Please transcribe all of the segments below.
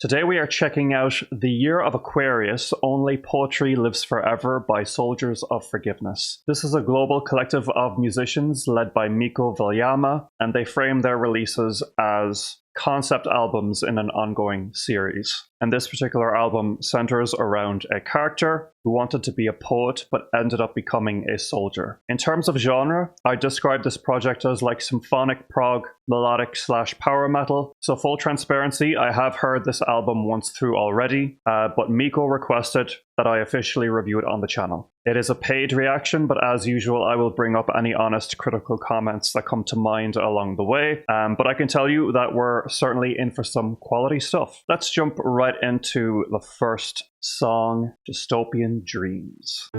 Today we are checking out The Year of Aquarius, Only Poetry Lives Forever by Soldiers of Forgiveness. This is a global collective of musicians led by Mikko Viljama, and they frame their releases as concept albums in an ongoing series. And this particular album centers around a character who wanted to be a poet but ended up becoming a soldier. In terms of genre, I describe this project as like symphonic prog, melodic / power metal. So full transparency, I have heard this album once through already, but Mikko requested that I officially review it on the channel. It is a paid reaction, but as usual, I will bring up any honest critical comments that come to mind along the way. But I can tell you that we're certainly in for some quality stuff. Let's jump right into the first song, Dystopian Dreams.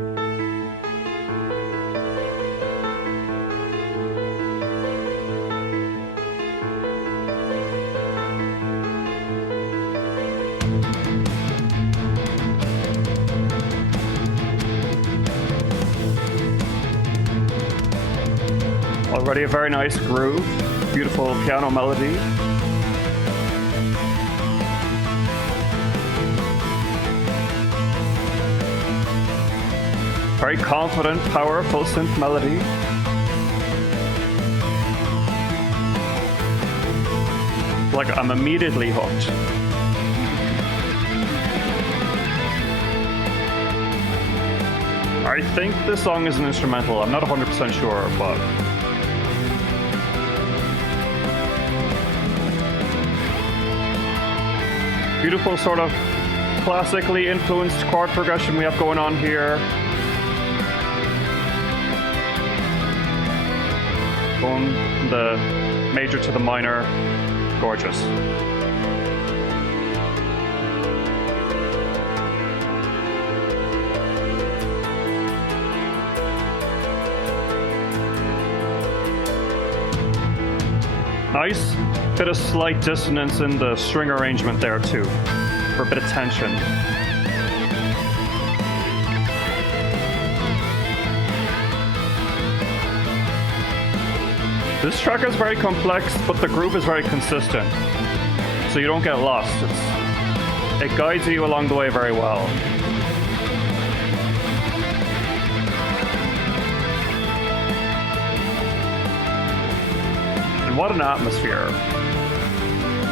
Already a very nice groove, beautiful piano melody. Very confident, powerful synth melody. Like I'm immediately hooked. I think this song is an instrumental. I'm not 100% sure, but beautiful sort of classically influenced chord progression we have going on here. Going from the major to the minor, gorgeous. Nice bit of slight dissonance in the string arrangement there too, for a bit of tension. This track is very complex, but the groove is very consistent, so you don't get lost. It guides you along the way very well. And what an atmosphere.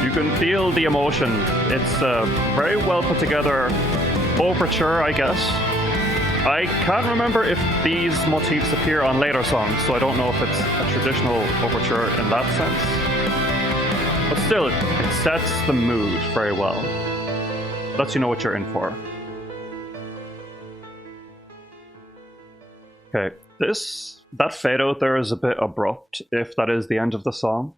You can feel the emotion. It's a very well put together overture, I guess. I can't remember if these motifs appear on later songs, so I don't know if it's a traditional overture in that sense. But still, it sets the mood very well. Lets you know what you're in for. Okay, that fade out there is a bit abrupt, if that is the end of the song.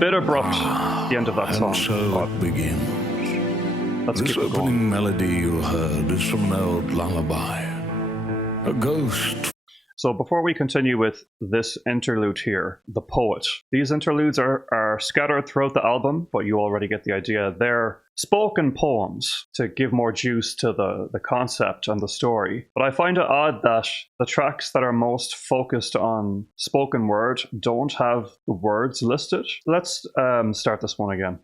Bit abrupt, the end of that song. And so it begins. This opening melody you heard is from an old lullaby. A ghost. So before we continue with this interlude here, The Poet. These interludes are scattered throughout the album, but you already get the idea. They're spoken poems to give more juice to the concept and the story. But I find it odd that the tracks that are most focused on spoken word don't have the words listed. Let's start this one again.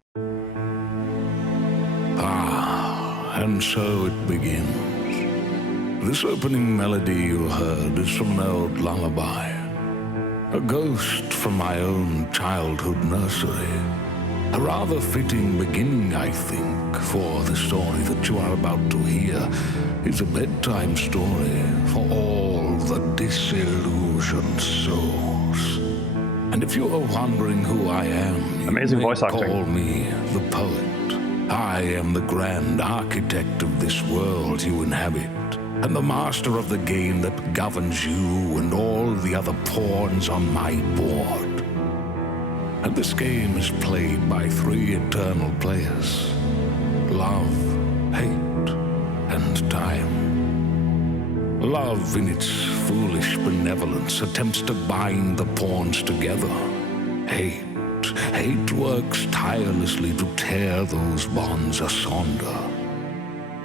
And so it begins. This opening melody you heard is from an old lullaby. A ghost from my own childhood nursery. A rather fitting beginning, I think, for the story that you are about to hear. It's a bedtime story for all the disillusioned souls. And if you are wondering who I am, amazing voice acting. Call me the poet. I am the grand architect of this world you inhabit, and the master of the game that governs you and all the other pawns on my board. And this game is played by 3 eternal players: love, hate, and time. Love, in its foolish benevolence, attempts to bind the pawns together. Hate works tirelessly to tear those bonds asunder.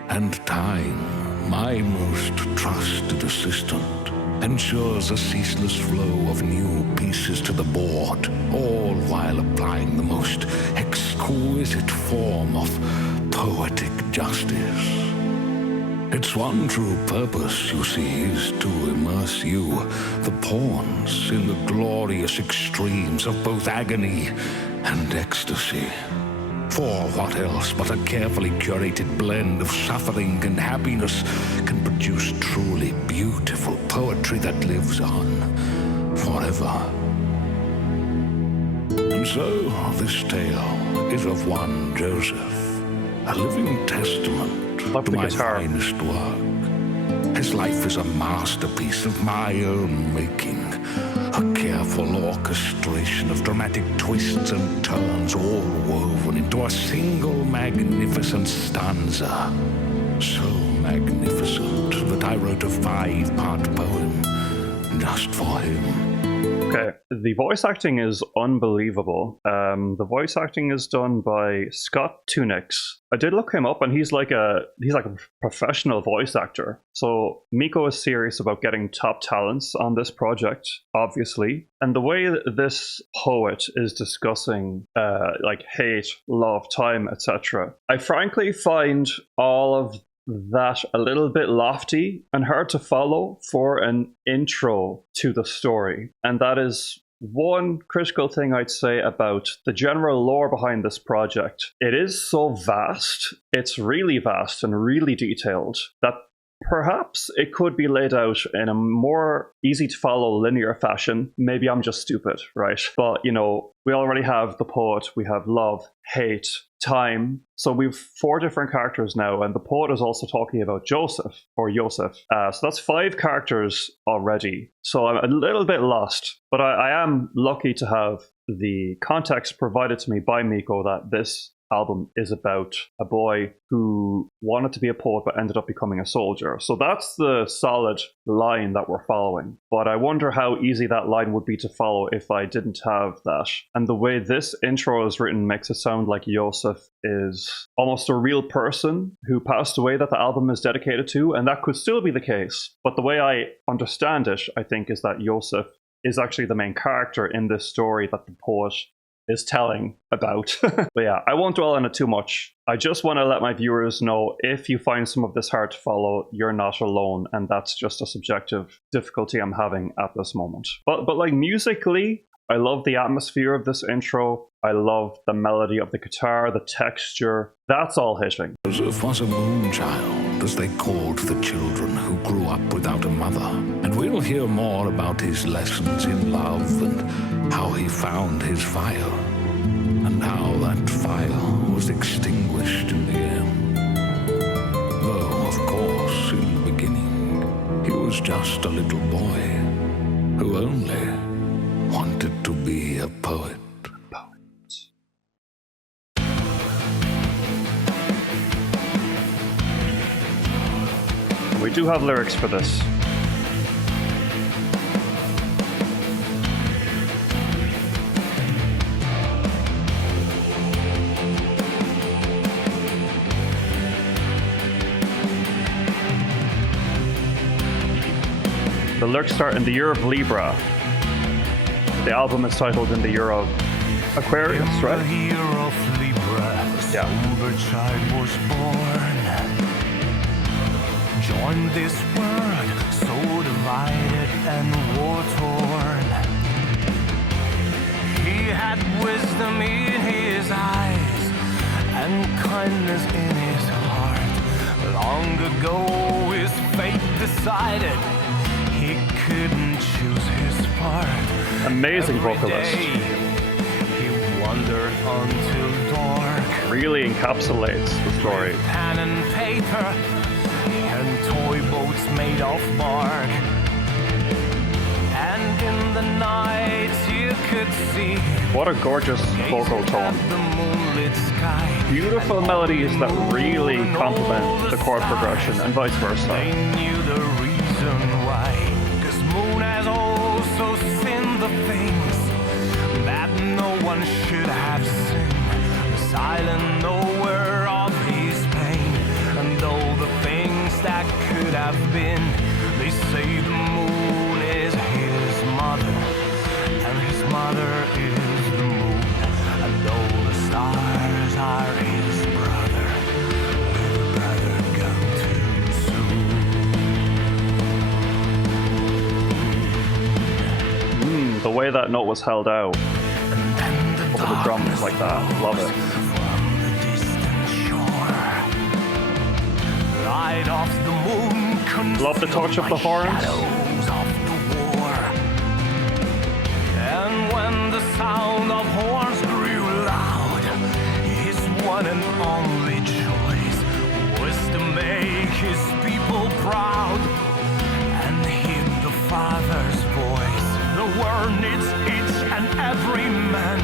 And time, my most trusted assistant, ensures a ceaseless flow of new pieces to the board, all while applying the most exquisite form of poetic justice. Its one true purpose, you see, is to immerse you, the pawns, in the glorious extremes of both agony and ecstasy. For what else but a carefully curated blend of suffering and happiness can produce truly beautiful poetry that lives on forever? And so, this tale is of one Joseph, a living testament to my finest work. His life is a masterpiece of my own making, a careful orchestration of dramatic twists and turns, all woven into a single magnificent stanza. So magnificent that I wrote a 5-part poem just for him. Okay, the voice acting is unbelievable. The voice acting is done by Scott Tunix. I did look him up, and he's like a professional voice actor. So Miko is serious about getting top talents on this project, obviously. And the way that this poet is discussing like hate, love, time, etc., I frankly find all of that a little bit lofty and hard to follow for an intro to the story. And that is one critical thing I'd say about the general lore behind this project. It is so vast, it's really vast and really detailed, that perhaps it could be laid out in a more easy to follow linear fashion. Maybe I'm just stupid, right? But, you know, we already have the poet, we have love, hate, time. So we've 4 different characters now, and the poet is also talking about Joseph, or Yosef. So that's 5 characters already. So I'm a little bit lost, but I am lucky to have the context provided to me by Miko that this album is about a boy who wanted to be a poet but ended up becoming a soldier. So that's the solid line that we're following. But I wonder how easy that line would be to follow if I didn't have that. And the way this intro is written makes it sound like Yosef is almost a real person who passed away that the album is dedicated to, and that could still be the case. But the way I understand it, I think, is that Yosef is actually the main character in this story that the poet is telling about. But yeah, I won't dwell on it too much. I just want to let my viewers know, if you find some of this hard to follow, you're not alone, and that's just a subjective difficulty I'm having at this moment. But like musically, I love the atmosphere of this intro. I love the melody of the guitar, the texture. That's all hitting. Joseph was a moon child, as they called the children who grew up without a mother. And we'll hear more about his lessons in love and how he found his fire, and how that fire was extinguished in the end. Though, of course, in the beginning, he was just a little boy who only wanted to be a poet. We do have lyrics for this. The lyrics start in the year of Libra. The album is titled in the year of Aquarius, right? In the year of Libra, a sober child was born. Joined this world so divided and war-torn. He had wisdom in his eyes and kindness in his heart. Long ago his fate decided he couldn't choose his part. Amazing vocalist. He wandered until dark. Really encapsulates the story. Pen and paper and toy boats made of bark. And in the night you could see. What a gorgeous vocal tone. The moonlit sky. Beautiful melodies that really complement the chord progression and vice versa. They knew the reason why. 'Cause Moon has also seen the things that no one should have seen. The silent nowhere of his pain, and all the things that could have been. They say the moon is his mother, and his mother is the moon, and all the stars that note was held out over the drums like that. Love it. Light of the moon, Love the touch of the horns. And when the sound of horns grew loud, his one and only choice was to make his people proud and hear the Father's voice. The world needs each and every man.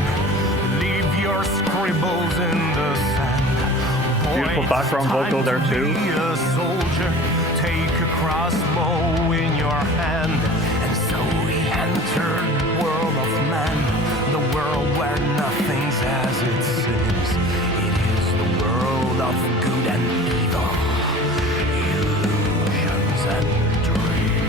Leave your scribbles in the sand. Beautiful background vocal there too. Be a soldier, take a crossbow in your hand, and so he entered the world of man, the world where nothing's as it seems. It is the world of good and evil, illusions and dreams.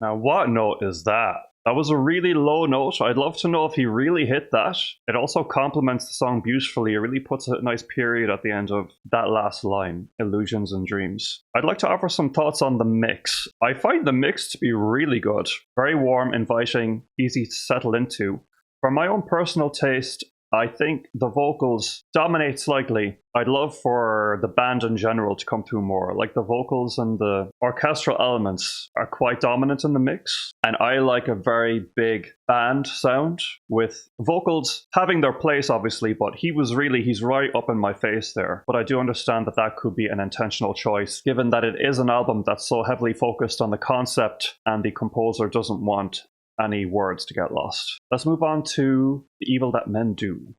Now, what note is that? That was a really low note. I'd love to know if he really hit that. It also complements the song beautifully. It really puts a nice period at the end of that last line, illusions and dreams. I'd like to offer some thoughts on the mix. I find the mix to be really good. Very warm, inviting, easy to settle into. For my own personal taste, I think the vocals dominate slightly. I'd love for the band in general to come through more. Like the vocals and the orchestral elements are quite dominant in the mix. And I like a very big band sound with vocals having their place, obviously, but he's right up in my face there. But I do understand that that could be an intentional choice, given that it is an album that's so heavily focused on the concept and the composer doesn't want any words to get lost. Let's move on to The Evil That Men Do.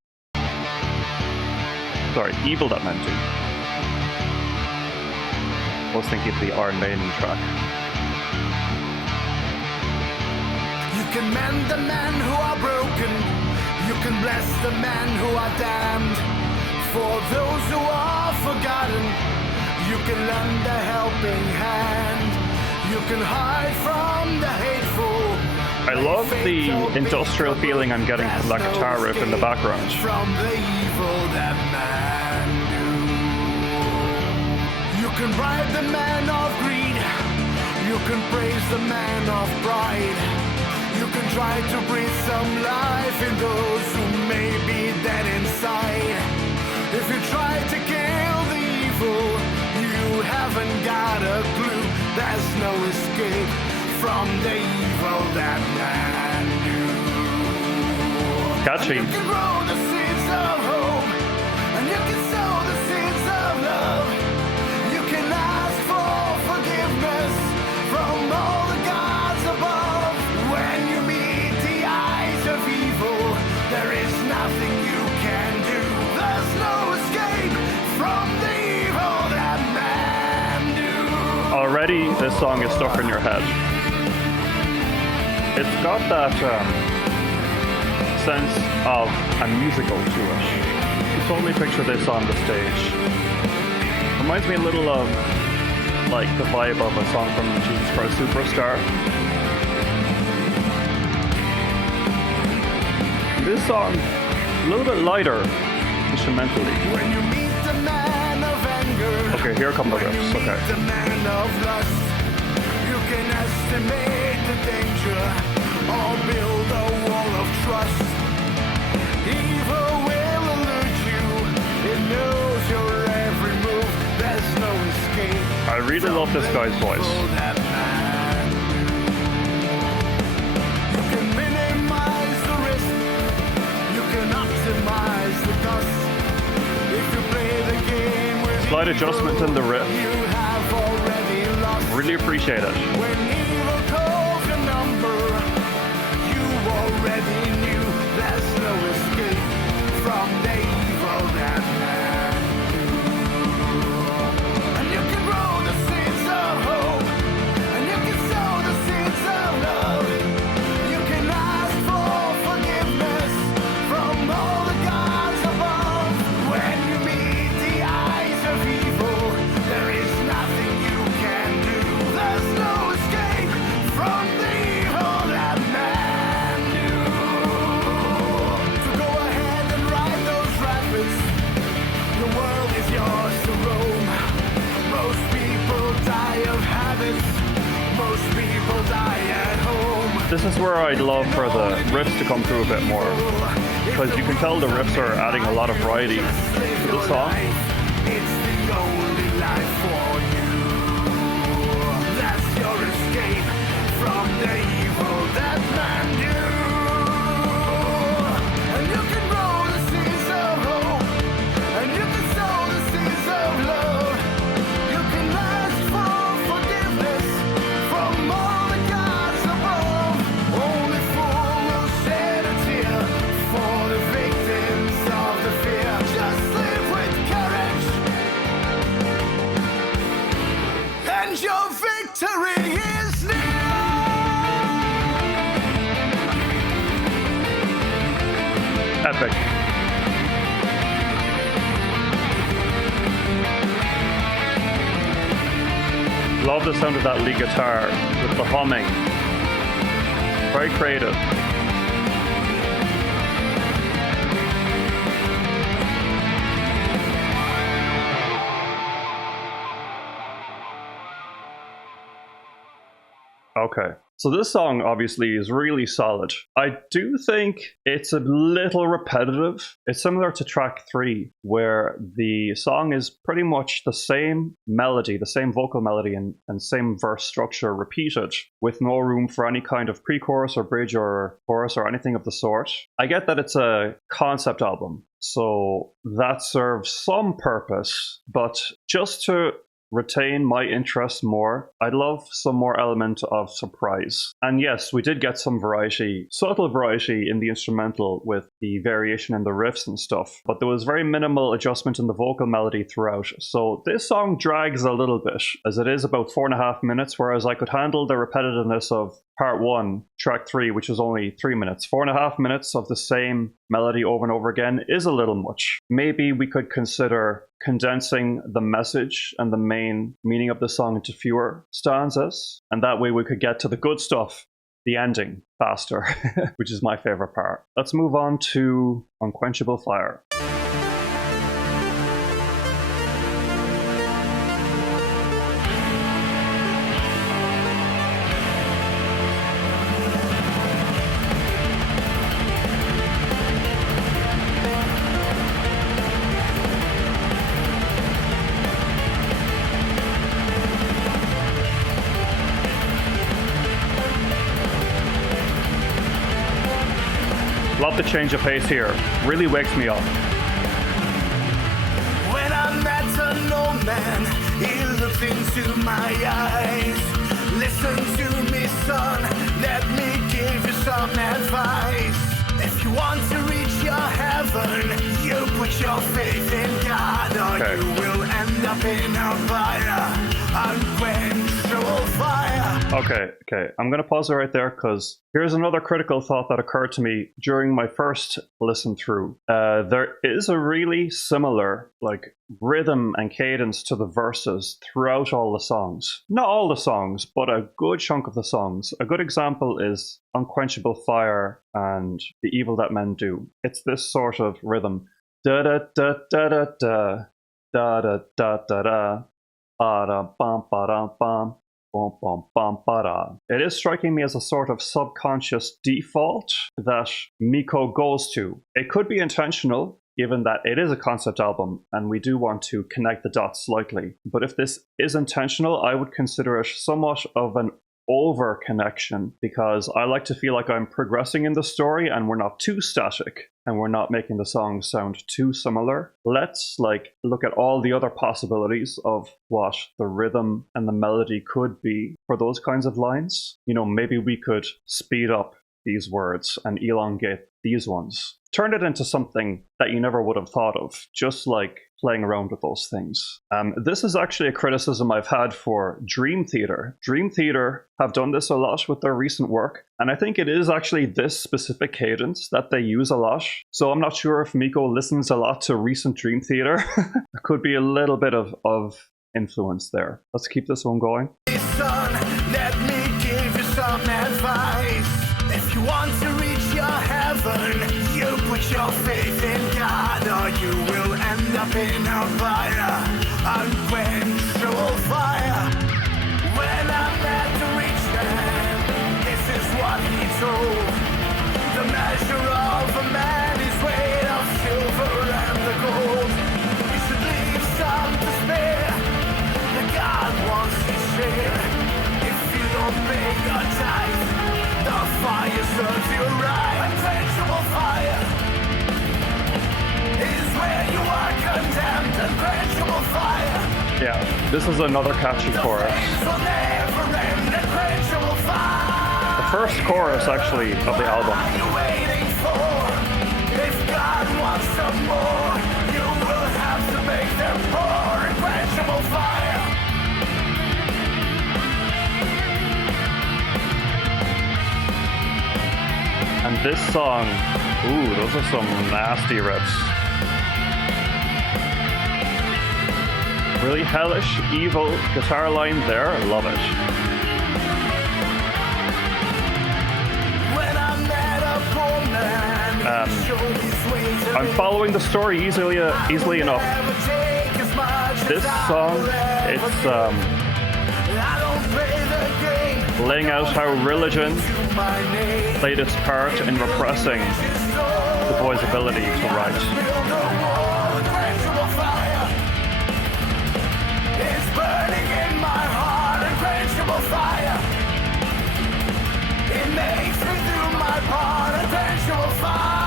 Sorry, Evil That Men Do. I was thinking of the Iron Maiden track. You can mend the men who are broken. You can bless the men who are damned. For those who are forgotten, you can lend a helping hand. You can hide from the hateful. I love the industrial feeling I'm getting from that guitar riff in the background. From the evil that man do. You can bribe the man of greed. You can praise the man of pride. You can try to breathe some life in those who may be dead inside. If you try to kill the evil, you haven't got a clue. There's no escape from the evil that man do. Catchy. And you can grow the seeds of hope, and you can sow the seeds of love. You can ask for forgiveness from all the gods above. When you meet the eyes of evil, there is nothing you can do. There's no escape from the evil that man do. Already, this song is stuck in your head. It's got that sense of a musical to it. You totally picture this on the stage. Reminds me a little of like the vibe of a song from Jesus Christ Superstar. This song, a little bit lighter instrumentally. When you meet the man of anger, okay, here come the riffs. Okay. the man of lust, you can estimate the danger or build a wall of trust. Evil will elude you, it knows your every move, there's no escape. I really love this guy's voice. That man. You can minimize the risk, you can optimize the cost. If you play the game with Slight adjustment in the riff. you have already lost. Really appreciate it. When evil calls your number, you already knew there's no escape from the evil that man do. And you can grow the seeds of hope, and you can sow the seeds of love. You can ask for forgiveness from all the gods above. When you meet the eyes of evil, there is nothing you can do. There's no escape This is where I'd love for the riffs to come through a bit more, because you can tell the riffs are adding a lot of variety to the song. It's the only life for you. That's your escape from the evil that man do. And you can roll the seas of hope, and you can sow the seeds of love. You can ask for forgiveness from all the gods above. Only fool will shed a tear for the victims of the fear. Just live with courage, and your victory is near. Epic. Love the sound of that lead guitar with the humming. Very creative. Okay, so this song obviously is really solid. I do think it's a little repetitive. It's similar to track 3, where the song is pretty much the same melody, the same vocal melody and same verse structure repeated, with no room for any kind of pre-chorus or bridge or chorus or anything of the sort. I get that it's a concept album, so that serves some purpose, but just to retain my interest more, I'd love some more element of surprise. And yes, we did get some variety, subtle variety in the instrumental with the variation in the riffs and stuff, but there was very minimal adjustment in the vocal melody throughout. So this song drags a little bit, as it is about 4.5 minutes, whereas I could handle the repetitiveness of part 1, track 3, which was only 3 minutes. 4.5 minutes of the same melody over and over again is a little much. Maybe we could consider condensing the message and the main meaning of the song into fewer stanzas, and that way we could get to the good stuff, the ending, faster, which is my favorite part. Let's move on to Unquenchable Fire. Love the change of pace here. Really wakes me up. When I met an old man, he looked into my eyes. Listen to me, son, let me give you some advice. If you want to reach your heaven, you put your faith in God, or you will end up in a fire. Unquenchable fire. Okay. I'm going to pause it right there, because here's another critical thought that occurred to me during my first listen through. There is a really similar rhythm and cadence to the verses throughout all the songs. Not all the songs, but a good chunk of the songs. A good example is Unquenchable Fire and The Evil That Men Do. It's this sort of rhythm. Da da da da da da da da da da da. Ba-da-bum-ba-da-bum. It is striking me as a sort of subconscious default that Miko goes to. It could be intentional, given that it is a concept album and we do want to connect the dots slightly. But if this is intentional, I would consider it somewhat of an over connection, because I like to feel like I'm progressing in the story and we're not too static and we're not making the song sound too similar. Let's look at all the other possibilities of what the rhythm and the melody could be for those kinds of lines. Maybe we could speed up these words and elongate these ones. Turn it into something that you never would have thought of, just like playing around with those things. This is actually a criticism I've had for Dream Theater. Dream Theater have done this a lot with their recent work, and I think it is actually this specific cadence that they use a lot. So I'm not sure if Miko listens a lot to recent Dream Theater. There could be a little bit of influence there. Let's keep this one going. Son, let me give you some advice. If you want to reach your heaven, you put your faith in God, or you will end up in a fire. Unquenchable fire. When I'm at to reach them, this is what he picture of a man is made of silver and the gold. You should leave some to spare. The God wants to share. If you don't pay your tithe, the fire serves you right. Unquenchable fire is where you are condemned. Unquenchable fire. Yeah, this is another catchy chorus. Will never end. Unquenchable fire. The first chorus, actually, of the album. What are you waiting for? If God wants some more, you will have to make them pour. Unquenchable fire. And this song, ooh, those are some nasty riffs. Really hellish, evil guitar line there, I love it. When I met a poor man, he showed his way to I'm me. following the story easily enough. Never take as much This as I song, will ever it's give. I don't play the game. laying out how religion To my name. played its part in repressing the boy's ability to write. Build a wall, unquenchable fire. It's burning in my heart, unquenchable fire. It makes me do my part, unquenchable fire.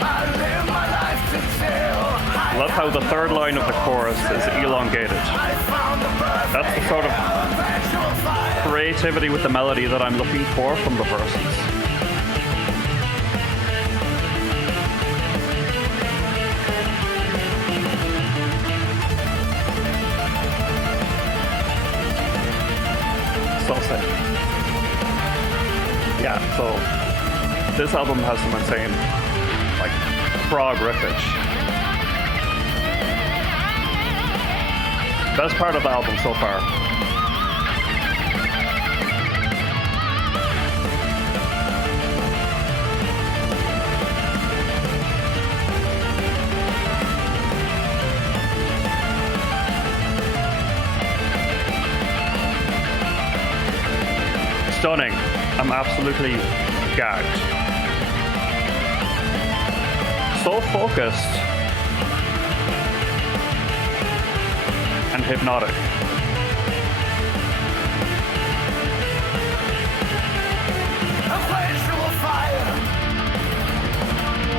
I live my life to tell. I love how the third line of the chorus is elongated. I found the perfect That's the sort of unquenchable fire. creativity with the melody that I'm looking for from the verses. So sick. Yeah, so this album has some insane, like, prog riffage. Best part of the album so far. Stunning. I'm absolutely gagged. So focused and hypnotic. Unquenchable fire.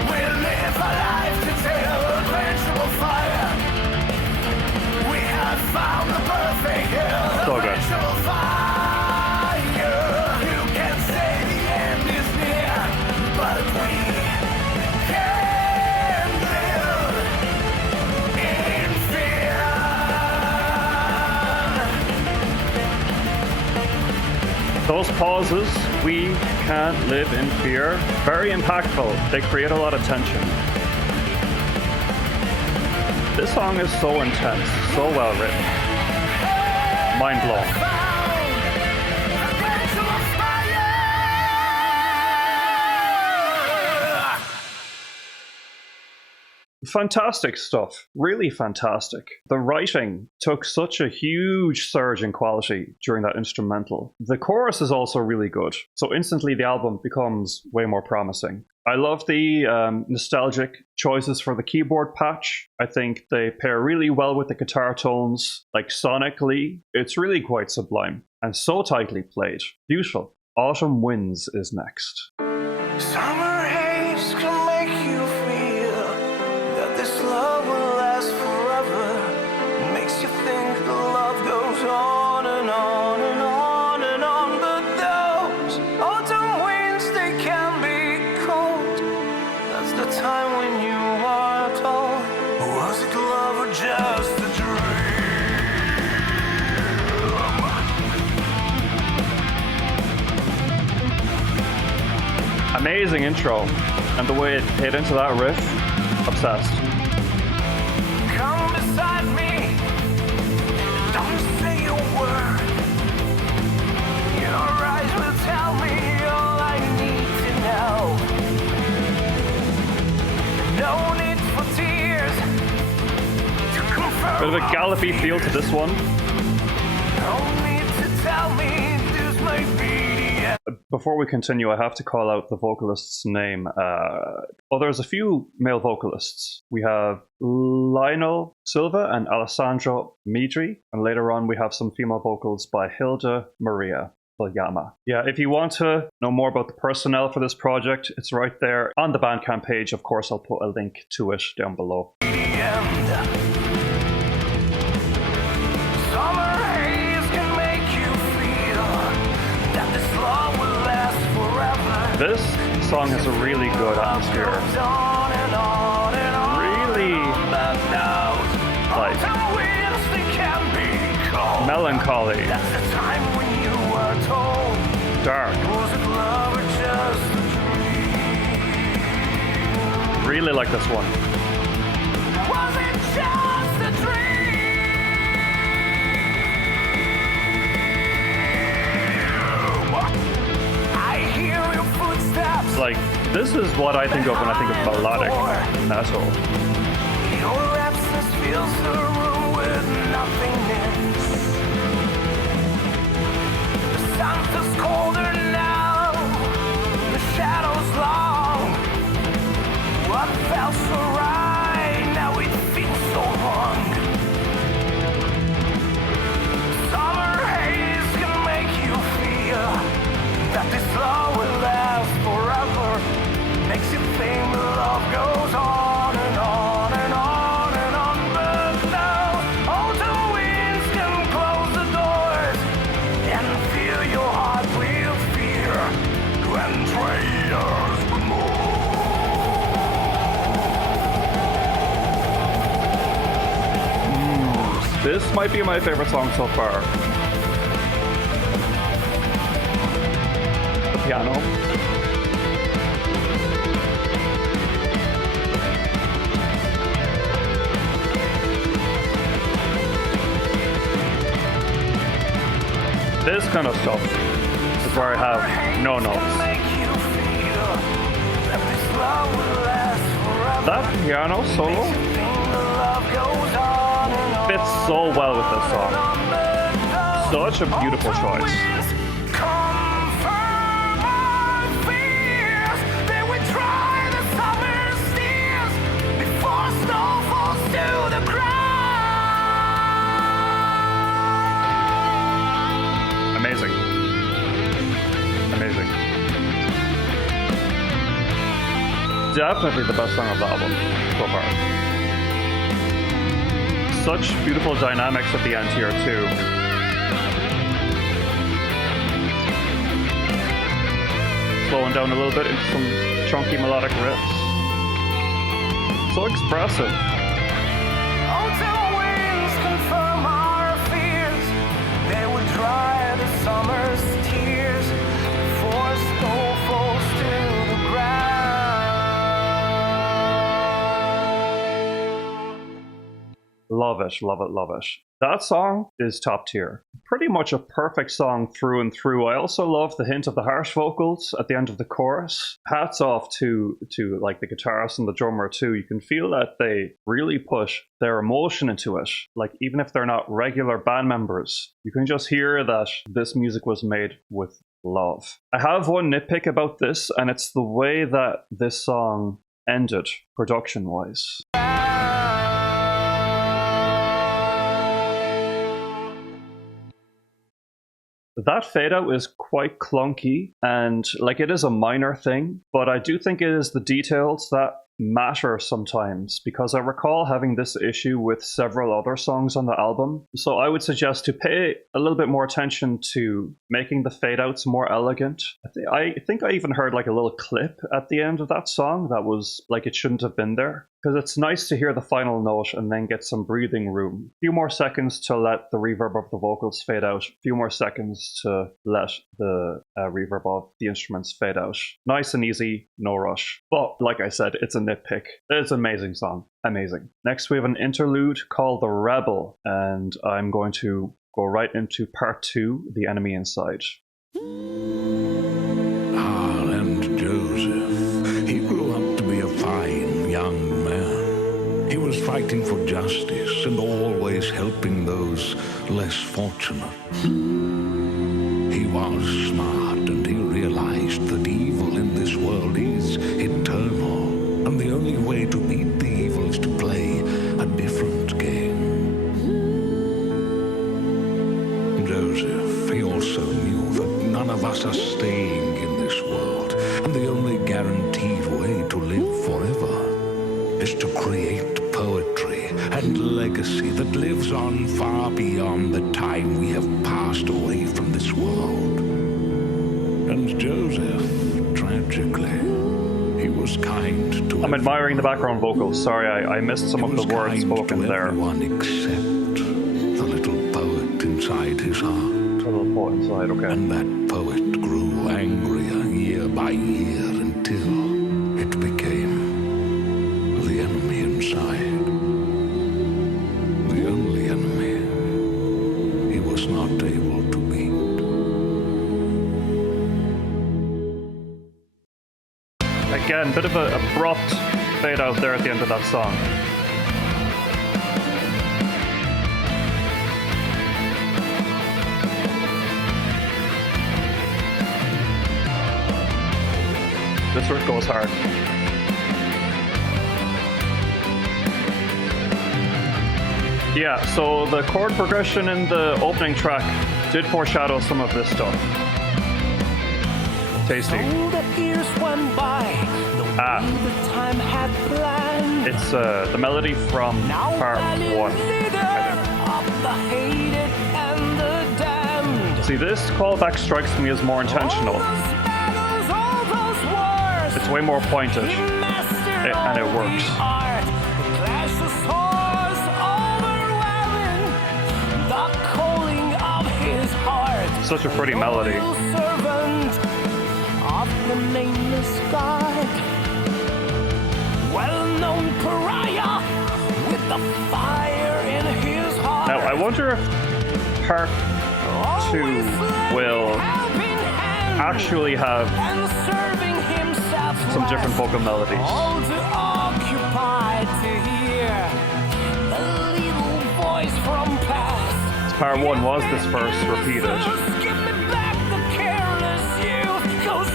We live a life to tell. Unquenchable fire. We have found the perfect hill. So good. Unquenchable fire. You can say the end is near, but we can live in fear. Those pauses, we can't live in fear, very impactful. They create a lot of tension. This song is so intense, so well written. Mind blown. Fantastic stuff. Really fantastic. The writing took such a huge surge in quality during that instrumental. The chorus is also really good, so instantly the album becomes way more promising. I love the nostalgic choices for the keyboard patch. I think they pair really well with the guitar tones. Like, sonically, it's really quite sublime and so tightly played. Beautiful. Autumn Winds is next. Summer haze can make you feel that this love will last forever. Makes you think the love goes on and on and on and on. But those autumn winds, they can be cold. That's the time when you are told. Was it love or just a dream? Amazing intro, and the way it hit into that riff, obsessed. Come beside me. Don't say a word. Your eyes will tell me all I need to know. No need for tears to confirm. Bit of a gallopy feel to this one. No need to tell me this might be the end. Before we continue, I have to call out the vocalist's name. There's a few male vocalists. We have Lionel Silva and Alessandro Midri, and later on we have some female vocals by Hilda Maria Viljama. Yeah, if you want to know more about the personnel for this project, it's right there on the Bandcamp page. Of course, I'll put a link to it down below. This song has a really good atmosphere. Really, like, melancholy. Dark. Really like this one. Was it just a dream? I hear your footsteps. Like, this is what I think of when I think of melodic metal. Your absence fills the room with nothingness. The sun is colder now. The shadows long. What felt so right, now it feels so wrong. Summer haze can make you feel that this love will last forever. Makes you think love goes on and on and on and on. But now autumn winds can close the doors and fill your heart with fear when traitors remove. This might be my favorite song so far. The piano. This kind of stuff is where I have no notes. That piano solo fits so well with this song. Such a beautiful choice. Amazing. Amazing. Definitely the best song of the album so far. Such beautiful dynamics at the end here too. Slowing down a little bit into some chunky melodic riffs. So expressive. Autumn winds confirm our fears. They will dry the summer's tears before snow falls to the ground. Love it, love it, love it. That song is top tier. Pretty much a perfect song through and through. I also love the hint of the harsh vocals at the end of the chorus. Hats off to like the guitarist and the drummer too. You can feel that they really push their emotion into it. Like even if they're not regular band members, you can just hear that this music was made with love. I have one nitpick about this, and it's the way that this song ended production-wise. That fade out is quite clunky, and like it is a minor thing, but I do think it is the details that matter sometimes, because I recall having this issue with several other songs on the album. So I would suggest to pay a little bit more attention to making the fade outs more elegant. I think I even heard like a little clip at the end of that song that was like it shouldn't have been there. Because it's nice to hear the final note and then get some breathing room. A few more seconds to let the reverb of the vocals fade out. A few more seconds to let the reverb of the instruments fade out. Nice and easy, no rush. But like I said, it's a nitpick. It's an amazing song. Amazing. Next we have an interlude called The Rebel. And I'm going to go right into part 2, The Enemy Inside. And Joseph, he grew up to be a fine young man. He was fighting for justice and always helping those less fortunate. He was smart, and he realized is to create poetry and legacy that lives on far beyond the time we have passed away from this world. And Joseph, tragically, he was kind to I'm admiring the background vocals. Sorry, I missed some of the words spoken there. everyone except the little poet inside his heart. A little poet inside, okay. And that poet grew angrier year by year until it became the enemy inside. The only enemy he was not able to beat. Again, bit of an abrupt fade out there at the end of that song. This riff goes hard. Yeah, so the chord progression in the opening track did foreshadow some of this stuff. Tasty. It's the melody from part 1, I think. See, this callback strikes me as more intentional. It's way more pointed, and it works. Such a pretty melody. Now, I wonder if part 2 will actually have some different vocal melodies. Part 1 was this verse repeated.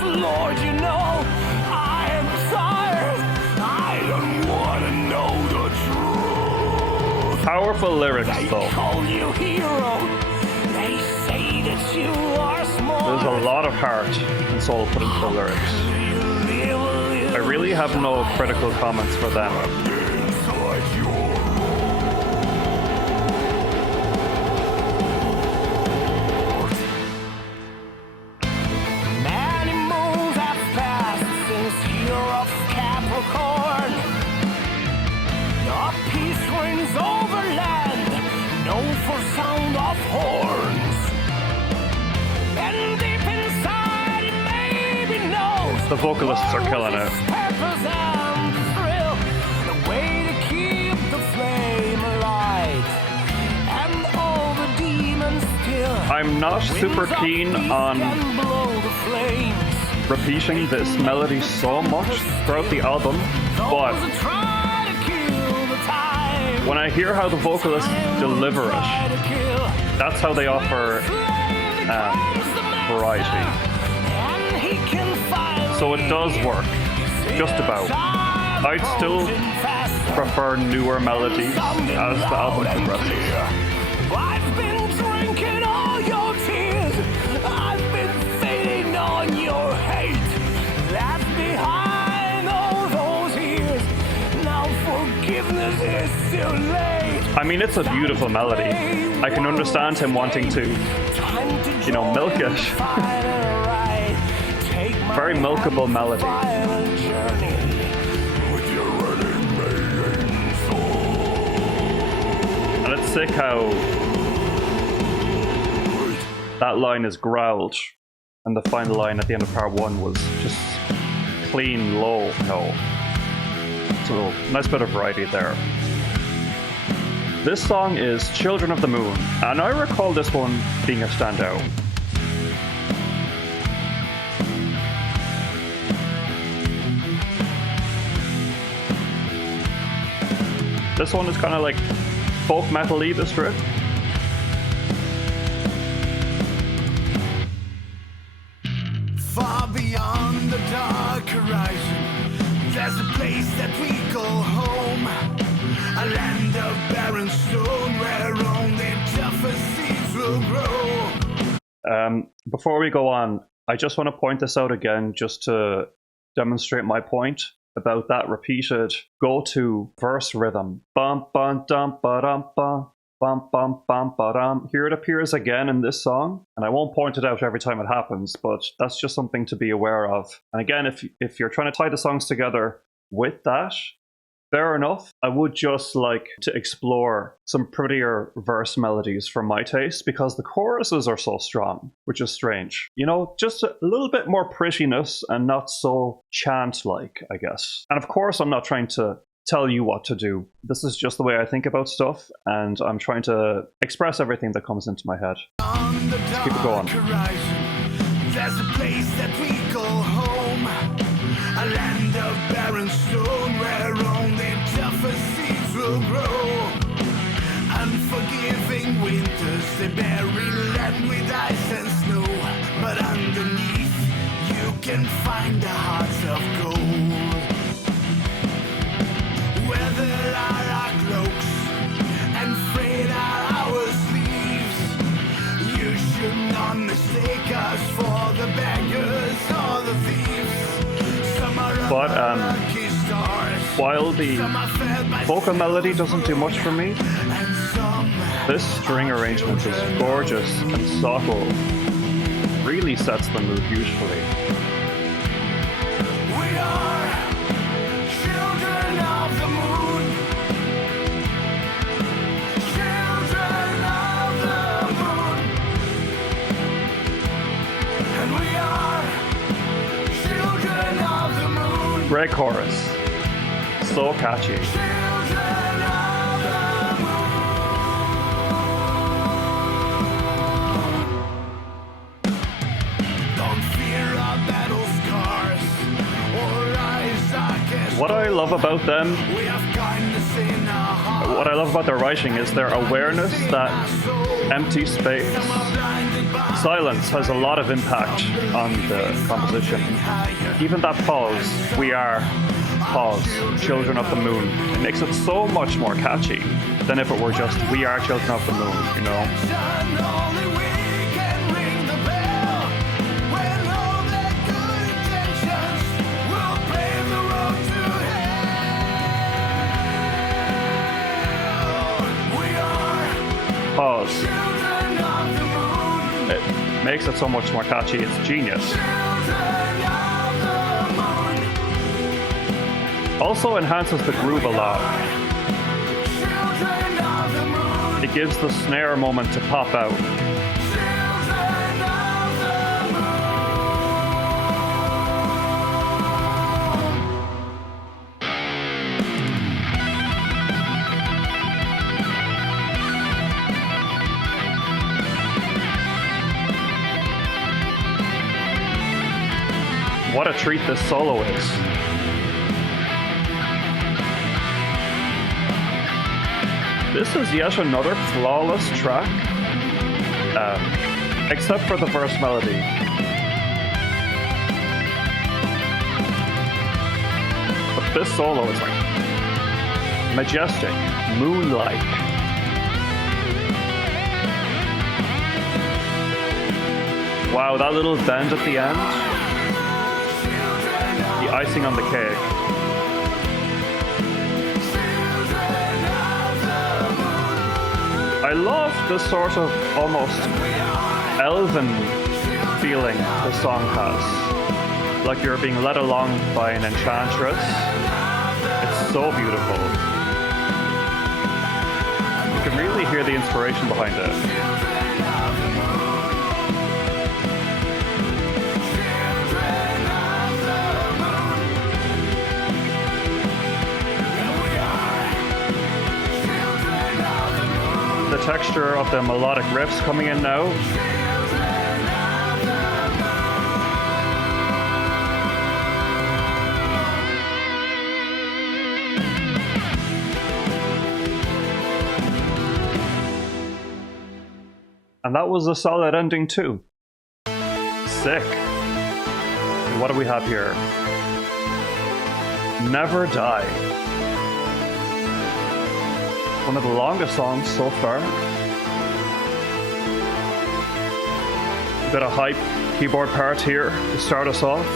Lord, you know, I am tired. I don't want to know the truth. Powerful lyrics, though. They call you hero. They say that you are smart. There's a lot of heart and soul put into the lyrics. I really have no critical comments for them. Many moons have passed since Year of Capricorn. The peace reigns over land, known for sound of horns. And deep inside it maybe knows The vocalists are killing it. purpose and thrill, the way to keep the flame alight, and all the demons still. I'm not super keen on Can blow the flames. repeating this melody so much throughout the album, but Those that try to kill the time. when I hear how the vocalists deliver it, Try to kill. that's how they offer variety. And he can So it does work, just about. I'd still prefer newer melodies as the album progresses. I've been drinking all your tears. I've been feeding on your hate. Left behind all those years. Now forgiveness is too late. I mean, it's a beautiful melody. I can understand him wanting to, you know, milk it. Very milkable melody. And it's sick how that line is growled, and the final line at the end of part 1 was just clean, low. No. So, nice bit of variety there. This song is Children of the Moon, and I recall this one being a standout. This one is kind of like folk metal-y, this riff. Far beyond the dark horizon, there's a place that we call home. A land of barren stone where only toughest seeds will grow. Before we go on, I just want to point this out again just to demonstrate my point. about that repeated go-to verse rhythm. Bum bum dum ba dum bum. Bum bum bum ba dum. Here it appears again in this song, and I won't point it out every time it happens, but that's just something to be aware of. And again, if you're trying to tie the songs together with that, fair enough. I would just like to explore some prettier verse melodies for my taste, because the choruses are so strong, which is strange. You know, just a little bit more prettiness and not so chant-like, I guess. And of course, I'm not trying to tell you what to do. This is just the way I think about stuff, and I'm trying to express everything that comes into my head. Let's keep it going. There's a place that we call home, a land of barren stone where only tougher seeds will grow. Unforgiving winters, they bury land with ice and snow, but underneath you can find the hearts of gold. Whether our cloaks and frayed our sleeves, you should not mistake us for the beggars or the thieves. Some are But unlucky stars, while the some are fed by vocal melody doesn't do much for me, and some this string arrangement is gorgeous and subtle. Really sets the mood beautifully. we are children of the moon. Children of the moon. And we are children of the moon. Great chorus. So catchy. Children of the moon. Don't fear our battle scars or eyes darkest. What I love about them, We have kindness in our hearts. what I love about their writing is their awareness that empty space, silence has a lot of impact on the composition. Even that pause, we are pause, children of the moon, it makes it so much more catchy than if it were just we are children of the moon, you know? Only we can ring the bell when all their good intentions will pave the road to hell. We are Pause. children of the moon. It makes it so much more catchy, it's genius. Children of the moon. Also enhances the groove a lot. Children of the moon. It gives the snare moment to pop out. Children of the moon. What a treat this solo is. This is yet another flawless track, except for the verse melody. But this solo is like majestic, moon-like. Wow, that little bend at the end, the icing on the cake. I love this sort of almost elven feeling the song has. Like you're being led along by an enchantress. It's so beautiful. You can really hear the inspiration behind it. The texture of the melodic riffs coming in now. And that was a solid ending too. Sick. And what do we have here? Never Die. One of the longest songs so far. A bit of hype keyboard part here to start us off.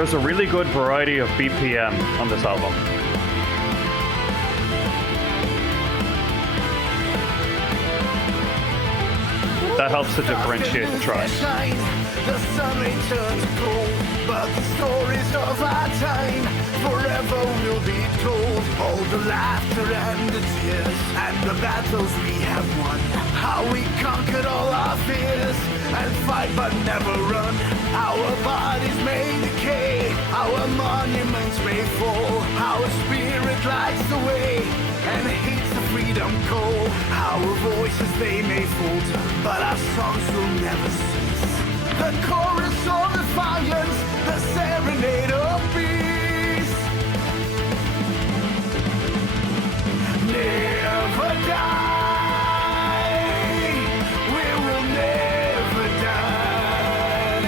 There's a really good variety of BPM on this album. That helps to differentiate the track. The sunlight turns cold, but the stories of our time forever will be told. All the laughter and the tears and the battles we have won. How we conquered all our fears and fight but never run. Our bodies may decay, our monuments may fall. Our spirit lights the way and heats the freedom call. Our voices they may falter, but our songs will never cease. The chorus of defiance, the serenade of peace. Never die, we will never die.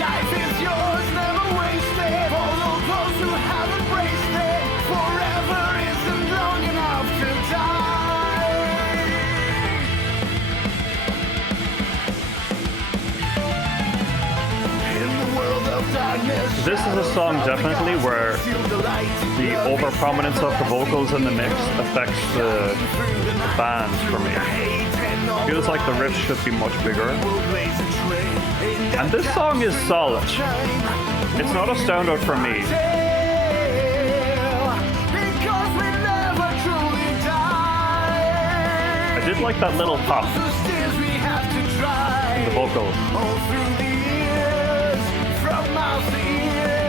Life is yours, never wasted. For all those who have embraced it, forever isn't long enough to die. This is a song definitely where the over-prominence of the vocals in the mix affects the band for me. Feels like the riff should be much bigger. And this song is solid. It's not a standout for me. I did like that little pop in the vocals.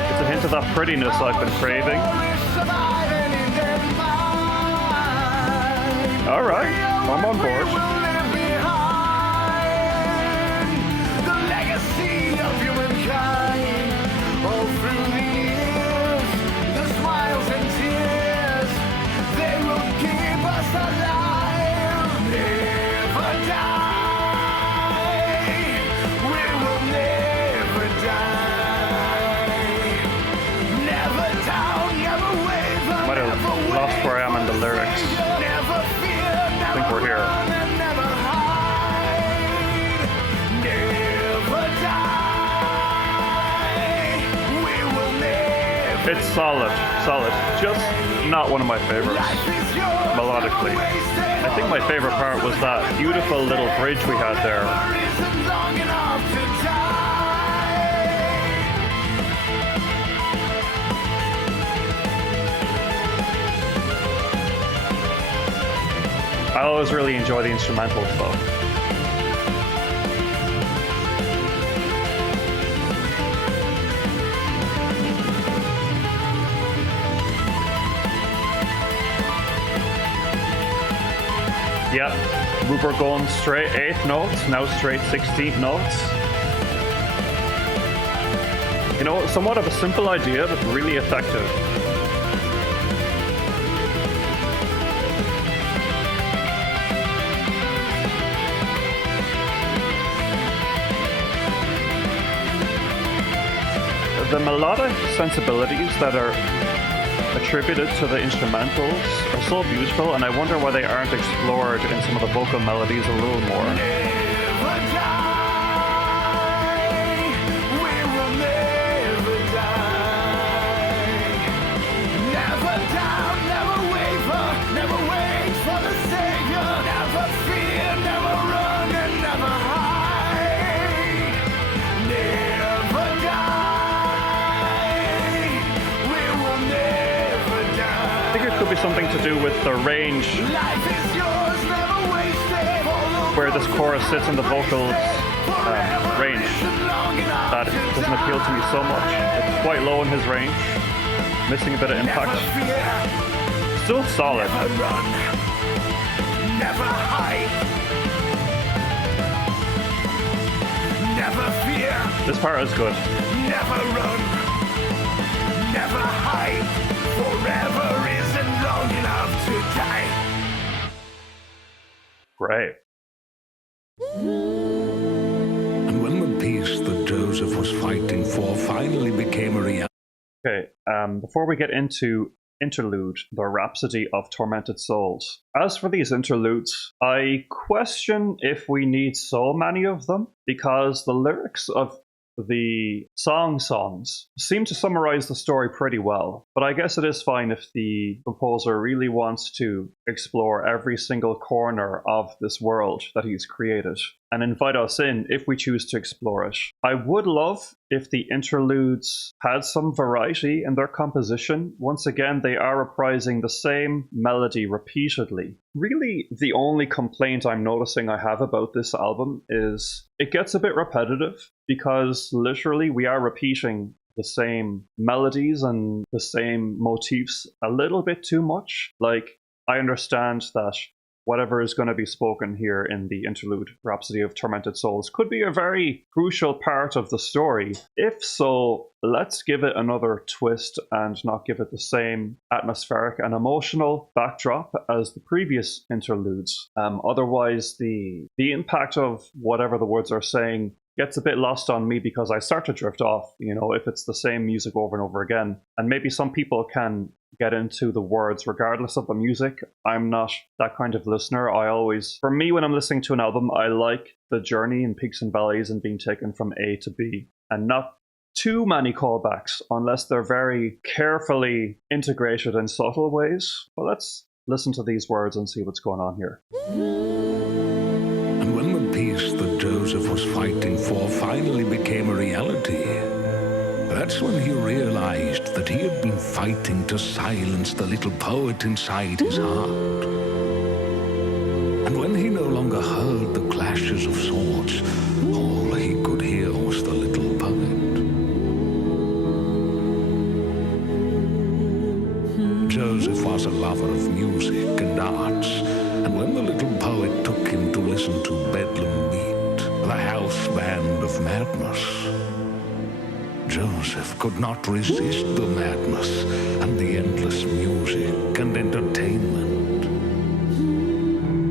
It's a hint of that prettiness I've been craving. Alright, I'm on board. The legacy of humankind, all through the years, the smiles and tears, they will keep us alive. Never die, we will never die. Never down, never waver, Might have lost where I am in the lyrics. never fear, I think we're here. never hide. Never die, we will never. It's solid. Just not one of my favorites. Life is yours, Melodically. I think my favorite part was that beautiful little bridge we had there. never isn't long enough to die. I always really enjoy the instrumental stuff. Yep, we were going straight 8th notes, now straight 16th notes. You know, somewhat of a simple idea, but really effective. The melodic sensibilities that are attributed to the instrumentals are so beautiful, and I wonder why they aren't explored in some of the vocal melodies a little more. Never die, we will never die. Never down, never waver, never wait for the Savior. Never fear, never run, and never hide. Never die, we will never die. I think it could be something to do with the range Life is yours, never wasted. where this chorus sits in the vocals range that it doesn't appeal to me so much. It's quite low in his range, missing a bit of impact. Still solid. Never run, never hide, never fear, This part is good. never run, never hide. Forever isn't long enough to die. Great. And when the peace that Joseph was fighting for finally became a reality. Okay, before we get into Interlude, the Rhapsody of Tormented Souls. As for these interludes, I question if we need so many of them, because the lyrics of the songs seem to summarize the story pretty well, but I guess it is fine if the composer really wants to explore every single corner of this world that he's created and invite us in if we choose to explore it. I would love if the interludes had some variety in their composition. Once again, they are reprising the same melody repeatedly. Really, the only complaint I'm noticing I have about this album is it gets a bit repetitive, because literally we are repeating the same melodies and the same motifs a little bit too much. Like, I understand that whatever is going to be spoken here in the interlude, Rhapsody of Tormented Souls, could be a very crucial part of the story. If so, let's give it another twist and not give it the same atmospheric and emotional backdrop as the previous interludes. Otherwise, the impact of whatever the words are saying gets a bit lost on me, because I start to drift off, if it's the same music over and over again. And maybe some people can get into the words regardless of the music. I'm not that kind of listener. For me, when I'm listening to an album, I like the journey and peaks and valleys and being taken from A to B, and not too many callbacks unless they're very carefully integrated in subtle ways. Well, let's listen to these words and see what's going on here. And when the peace that Joseph was fighting for finally became a reality, that's when he realized that he had been fighting to silence the little poet inside his heart. And when he no longer heard the clashes of swords, all he could hear was the little poet. Joseph was a lover of music and arts, and when the little poet took him to listen to Bedlam Beat, the house band of madness, Joseph could not resist the madness and the endless music and entertainment.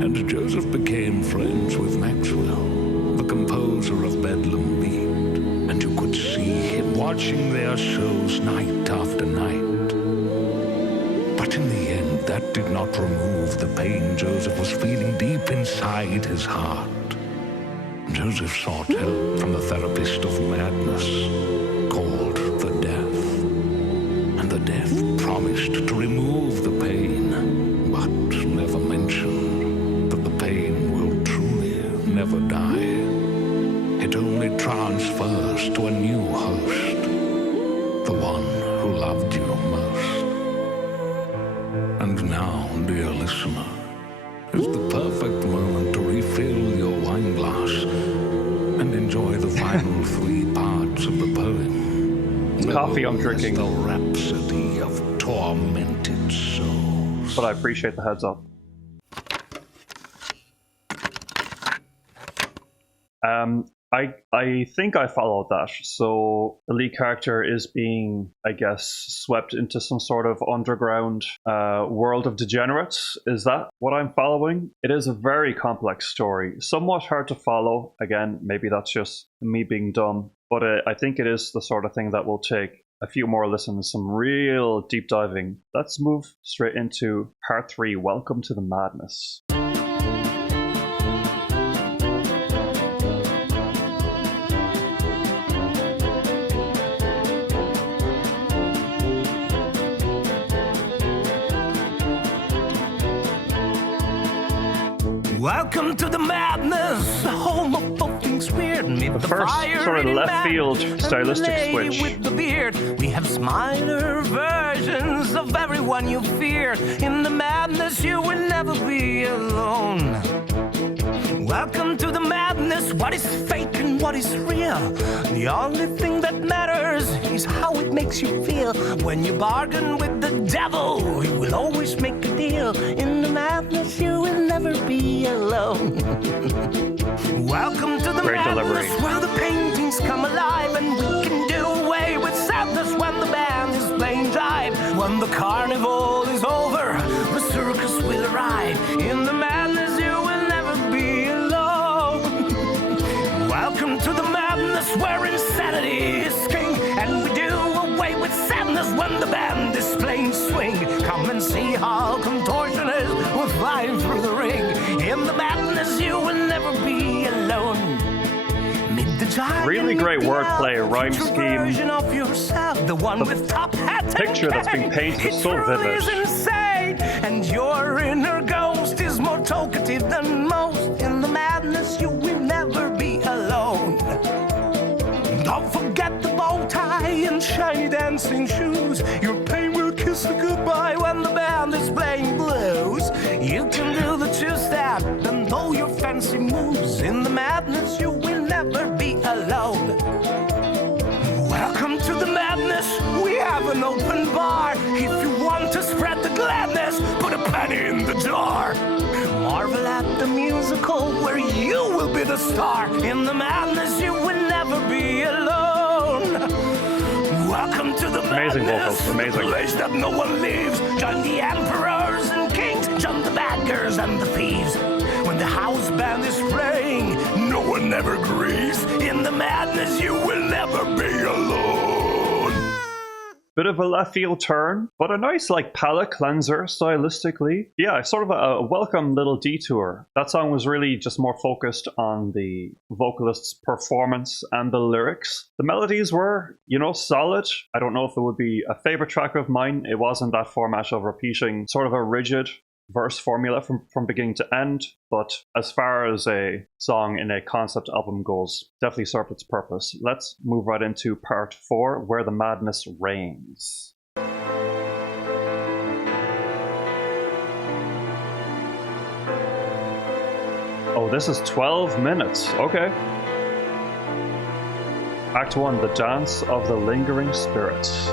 And Joseph became friends with Maxwell, the composer of Bedlam Beat, and you could see him watching their shows night after night. But in the end, that did not remove the pain Joseph was feeling deep inside his heart. Joseph sought help from the therapist of madness, called the Death. And the Death promised to remove the pain, but never mentioned that the pain will truly never die. It only transfers to a new host, the one who loved you most. And now, dear listener, is the perfect moment to refill your wine glass and enjoy the final three parts of the poem. Coffee I'm drinking. The Rhapsody of Tormented Souls. But I appreciate the heads up. I think I followed that. So the lead character is being, I guess, swept into some sort of underground world of degenerates. Is that what I'm following? It is a very complex story, somewhat hard to follow. Again, maybe that's just me being dumb, but I think it is the sort of thing that will take a few more listens, some real deep diving. Let's move straight into part 3. Welcome to the madness. Welcome to the madness, the home of all things weird. Meet the first fire sort of in left field man, stylistic and the lady switch. with the beard. We have smiler versions of everyone you fear. In the madness, you will never be alone. Welcome to the madness. What is fake and what is real? The only thing that matters is how it makes you feel. When you bargain with the devil, he will always make a deal. In the madness, you will never be alone. Welcome to the Great madness, delivery. where the paintings come alive, and we can do away with sadness when the band is playing jive. When the carnival is over, the circus will arrive. In the madness, you will never be alone. Welcome to the madness, where insanity is king, and we do away with sadness when the band is playing swing. Come and see how contortionists will fly through the ring. In the madness, you will never be alone. Meet the Really great wordplay, rhyme scheme. The one with top hat and picture that's being painted is so vivid. Is insane, and your inner ghost is more talkative than most. In the madness, you will never be alone. Don't forget the bow tie and shiny dancing shoes. Your pain will kiss a goodbye when the band is playing blues. You can do the two-step and know your fancy moves. In the madness, you will never be alone. Welcome to the madness. We have an open bar. If you want to spread the gladness, put a penny in the jar. Marvel at the musical where you will be the star. In the madness, you will never be alone. Welcome to the Amazing madness. vocals, amazing. The place that no one leaves. Join the emperors and kings. Join the beggars and the thieves. When the house band is playing, no one ever grieves. In the madness, you will never be alone. Bit of a left field turn, but a nice like palate cleanser stylistically. Yeah, sort of a welcome little detour. That song was really just more focused on the vocalist's performance and the lyrics. The melodies were, solid. I don't know if it would be a favorite track of mine. It wasn't that format of repeating sort of a rigid verse formula from beginning to end, but as far as a song in a concept album goes, definitely served its purpose. Let's move right into part 4, Where the Madness Reigns. Oh, this is 12 minutes. Okay. Act 1, The Dance of the Lingering Spirits.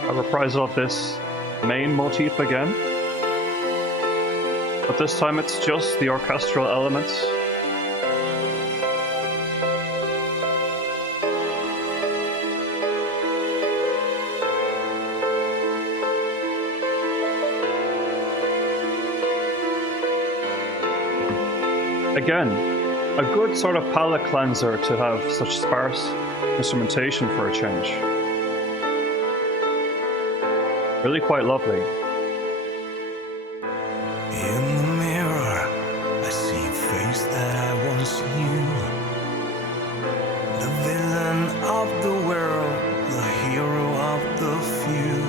A reprisal of this main motif again, but this time it's just the orchestral elements. Again, a good sort of palate cleanser to have such sparse instrumentation for a change. Really quite lovely. In the mirror, I see a face that I once knew. The villain of the world, the hero of the few.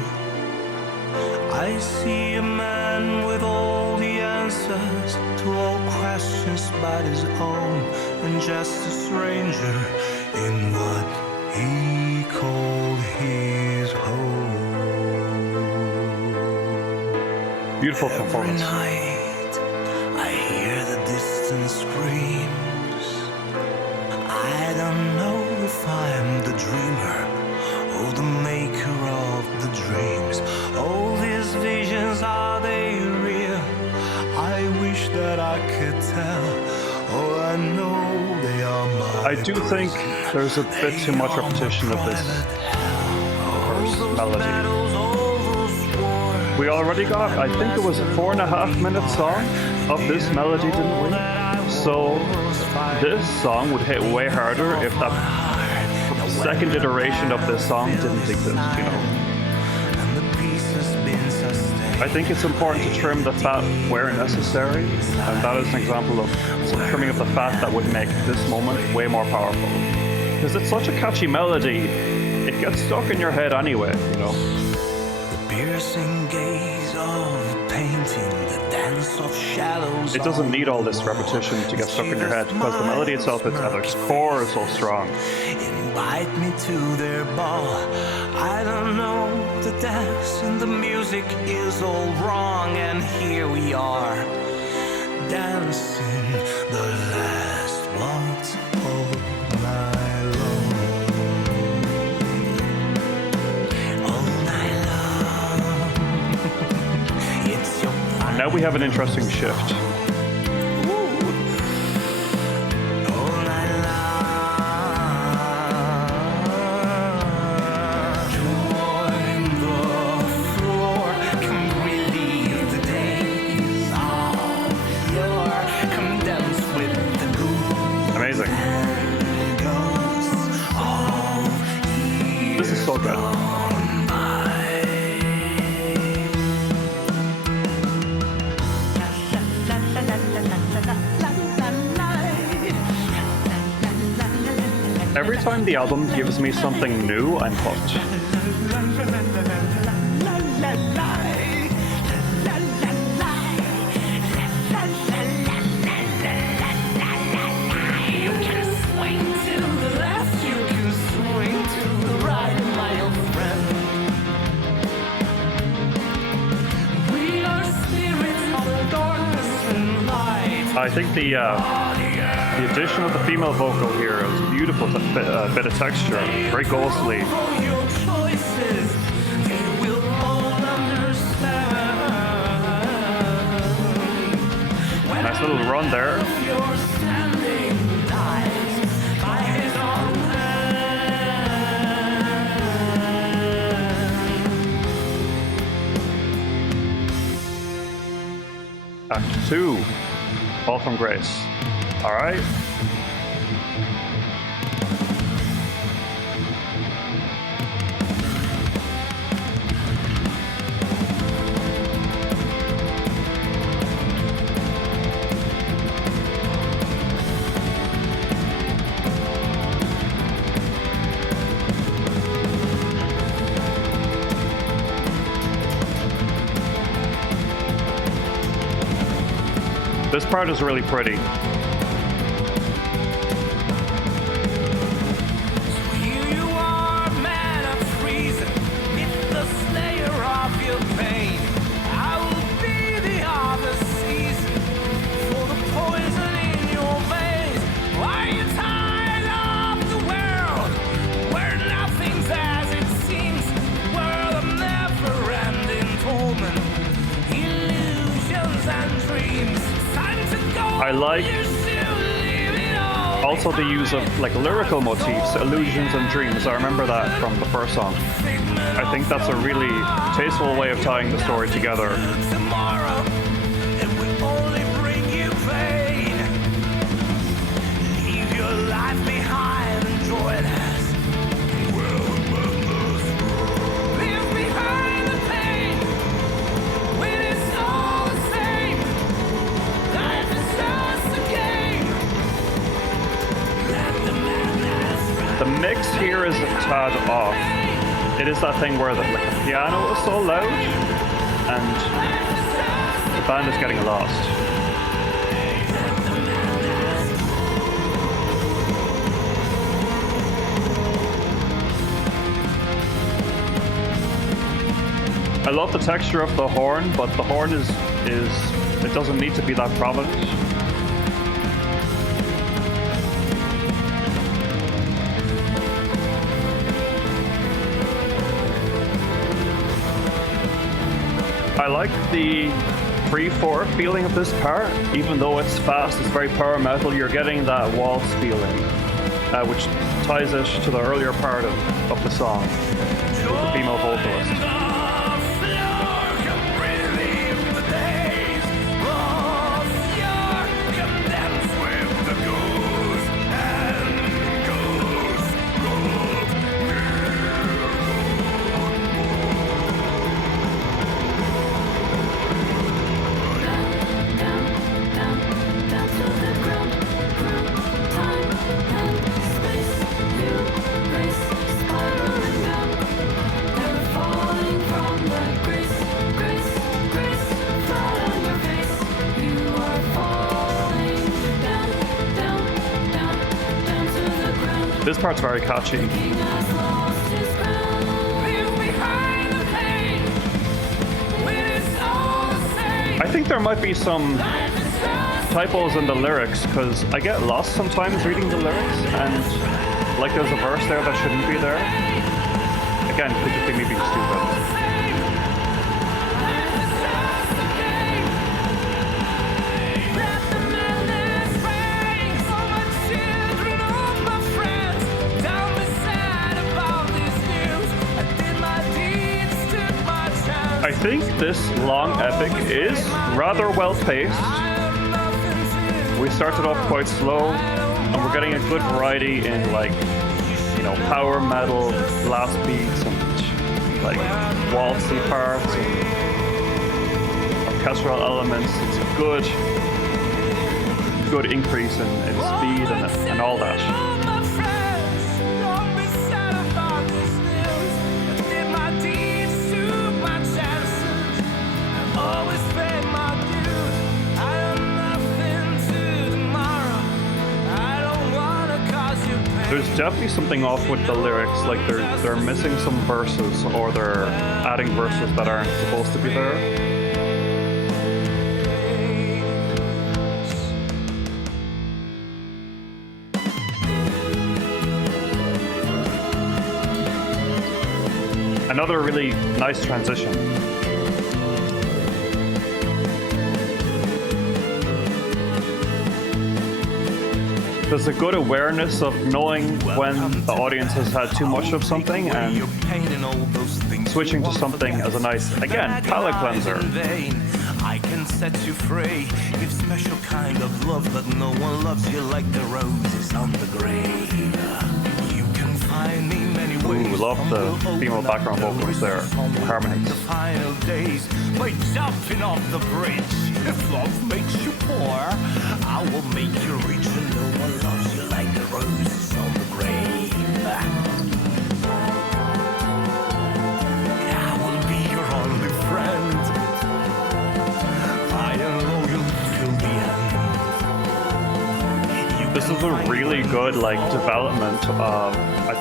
I see a man with all the answers to all questions but his own, and just a stranger in what he called his home. Beautiful performance. Every night I hear the distant screams. I don't know if I'm the dreamer or the maker of the dreams. All these visions, are they real? I wish that I could tell. Oh, I know they are my I do think there's a bit too much repetition of this first melody. We already got, I think it was a 4.5-minute song of this melody, didn't we? So this song would hit way harder if that second iteration of this song didn't exist, I think it's important to trim the fat where necessary, and that is an example of some trimming of the fat that would make this moment way more powerful. Because it's such a catchy melody, it gets stuck in your head anyway, Piercing gaze of painting, the dance of shadows. It doesn't need all this repetition to get stuck in your head, because the melody itself at its core is so strong. Invite me to their ball. I don't know the dance and the music is all wrong, and here we are dancing the last waltz all night long. Now we have an interesting shift. Every time the album gives me something new, I'm hooked. You can swing to the left, you can swing to the right, my old friend. We are spirits of darkness and light. I think the addition of the female vocal here is a beautiful bit of texture, very ghostly. For your choices, you will all understand. When Nice little run there. your standing dies by his own hand. Act 2, Fall from Grace. All right. This part is really pretty. Here you are, man of reason, it's the slayer of your pain. I will be the other season for the poison in your veins. Are you tired of the world where nothing's as it seems? World of never-ending torment, illusions and dreams. Time to go. I like You still leave it all also the use of like lyrical motifs, illusions and dreams. I remember that from the first song. I think that's a really tasteful way of tying the story together. Tomorrow, it will only bring you pain. Leave your life behind and join us. Leave behind the pain. When it's all the same, life is just a game. Let the madness run. The mix here is a tad off. It is that thing where the piano is so loud and the band is getting lost. I love the texture of the horn, but the horn is it doesn't need to be that prominent. I like the 3/4 feeling of this part, even though it's fast, it's very power metal, you're getting that waltz feeling, which ties it to the earlier part of the song, with the female vocalist. This part's very catchy. I think there might be some typos in the lyrics because I get lost sometimes reading the lyrics and like there's a verse there that shouldn't be there. Again, could just be me being stupid. I think this long epic is rather well paced. We started off quite slow and we're getting a good variety in like, you know, power metal, blast beats and like waltzy parts and orchestral elements. It's a good good increase in speed and all that. There's definitely something off with the lyrics, like they're missing some verses, or they're adding verses that aren't supposed to be there. Another really nice transition. There's a good awareness of knowing when the audience has had too much of something and switching to something as a nice, again, palate cleanser. I can set you free, give special kind of love, but no one loves you like the roses on the grave. You can find me many ways. Ooh, love the female background vocals there, harmonies. The final days by jumping off the bridge. If love makes you poor, I will make you rich, and no one loves you like the roses on the grave. I will be your only friend. I am loyal till the end. This is a really good development of I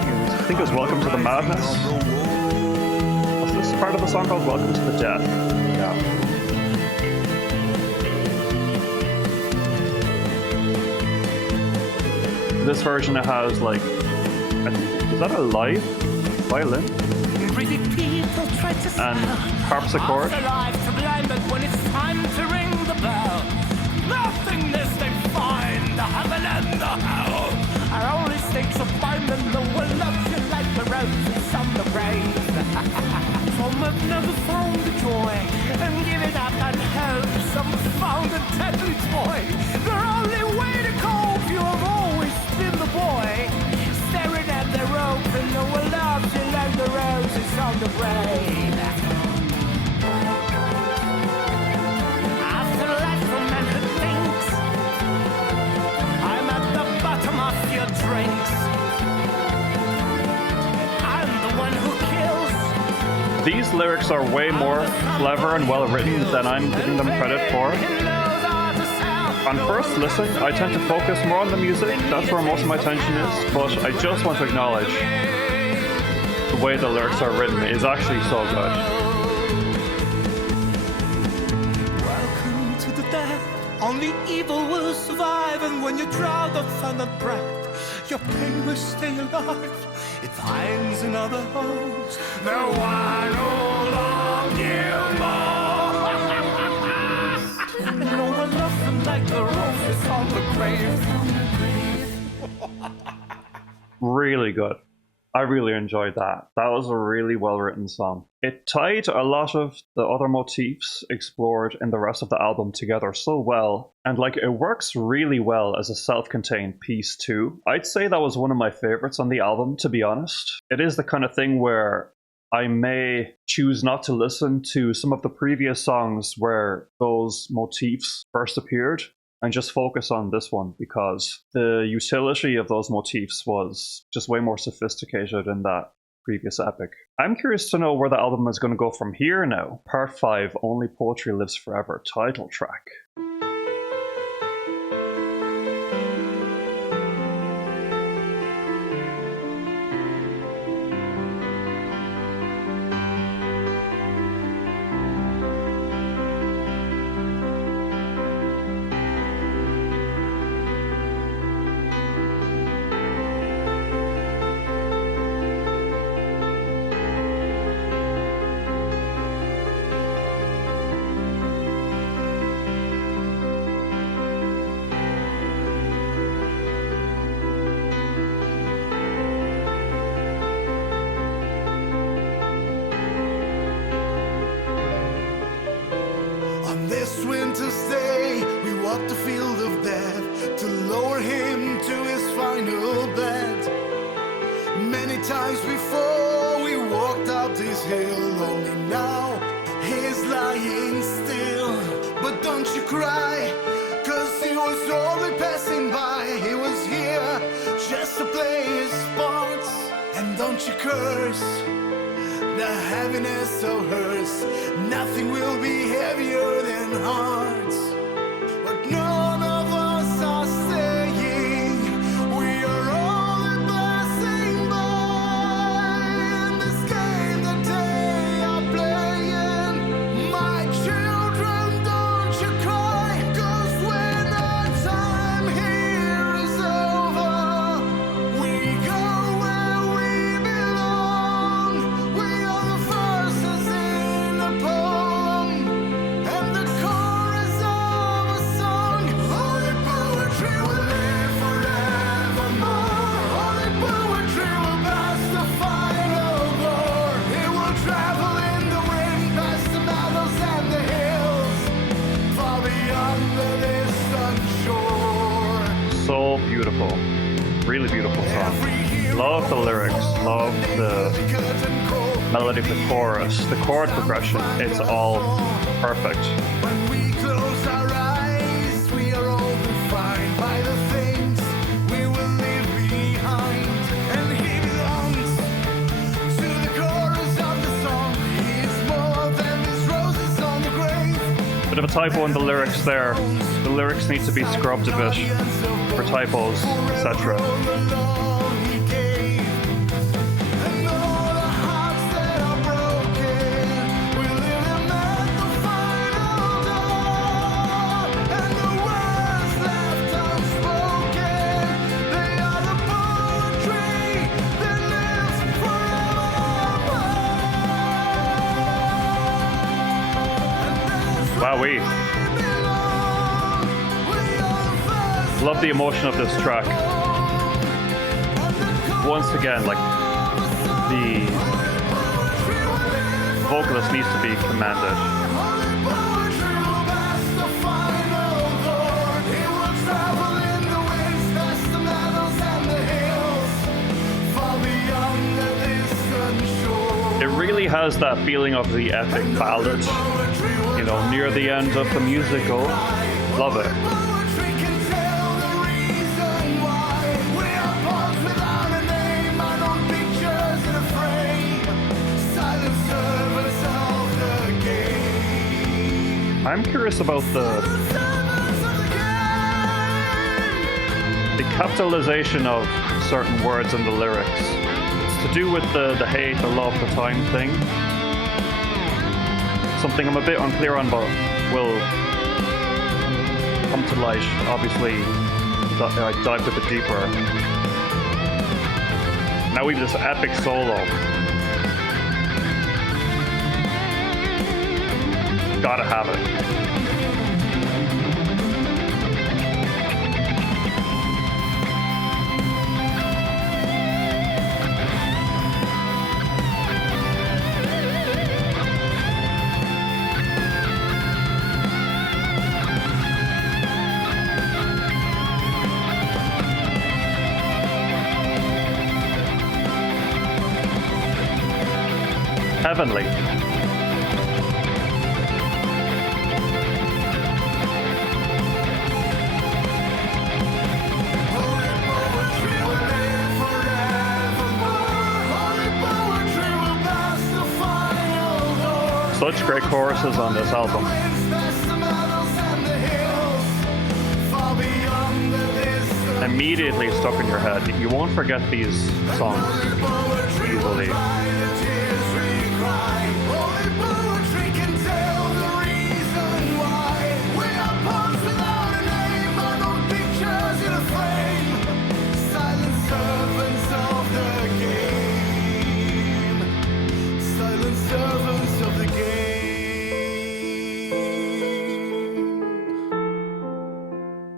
think it was Welcome to the Madness. Was this part of the song called Welcome to the Death? Yeah. This version it has is that a live violin and harpsichord. When it's time to ring the bell, nothingness they find, the heaven and the hell are only states of mind, and no one loves you like the roses on the grave. Some have never found the joy and given up on hope. Some found a deadly toy. Their only way to cope. You have always been the boy staring at the rope, and no one loves you like the roses on the grave. After life for men who thinks, I'm at the bottom of your drinks. I'm the one who kills. These lyrics are way more clever and well written than I'm giving them credit for. On first listen, I tend to focus more on the music, that's where most of my attention is, but I just want to acknowledge the way the lyrics are written is actually so good. Welcome to the death. Only evil will survive, and when you drown the thunder breath, your pain will stay alive. It finds another host. The one who loved you more. No one loves them like the roses on the grave. Really good. I really enjoyed that. That was a really well written song. It tied a lot of the other motifs explored in the rest of the album together so well, and it works really well as a self-contained piece too. I'd say that was one of my favorites on the album, to be honest. It is the kind of thing where I may choose not to listen to some of the previous songs where those motifs first appeared and just focus on this one, because the utility of those motifs was just way more sophisticated in that previous epic. I'm curious to know where the album is going to go from here now. Part 5, Only Poetry Lives Forever, title track. This winter's day, we walked the field of death to lower him to his final bed. Many times before we walked up this hill, only now he's lying still. But don't you cry, 'cause he was only passing by. He was here just to play his parts. And don't you curse the heaviness of hers. Nothing will be heavier than hearts. But none of us are staying. We are only passing by. In this game that they are playing, my children, don't you cry. 'Cause when our time here is over, we go where we belong. We are the verses in a poem and the chorus of a song. Holy poetry will live forevermore. Holy poetry will pass the final door. It will travel in the wind past the meadows and the hills, far beyond the distant shore. So beautiful. Really beautiful song. Love the lyrics, love the melody of the chorus, the chord progression. It's all perfect. When we close our eyes, we are all defined by the things we will leave behind. And he belongs to the chorus of the song. He is more than these roses on the grave. Bit of a typo in the lyrics there. The lyrics need to be scrubbed a bit for typos, etc. Wowee. Love the emotion of this track. Once again, like, the vocalist needs to be commended. It really has that feeling of the epic ballad, you know, near the end of the musical. Love it. I'm curious about the capitalization of certain words in the lyrics. It's to do with the hate, the love, the time thing. Something I'm a bit unclear on, but will come to light. Obviously, I dived a bit deeper. Now we have this epic solo. Gotta have it. Heavenly. Such great choruses on this album. Immediately stuck in your head. You won't forget these songs easily.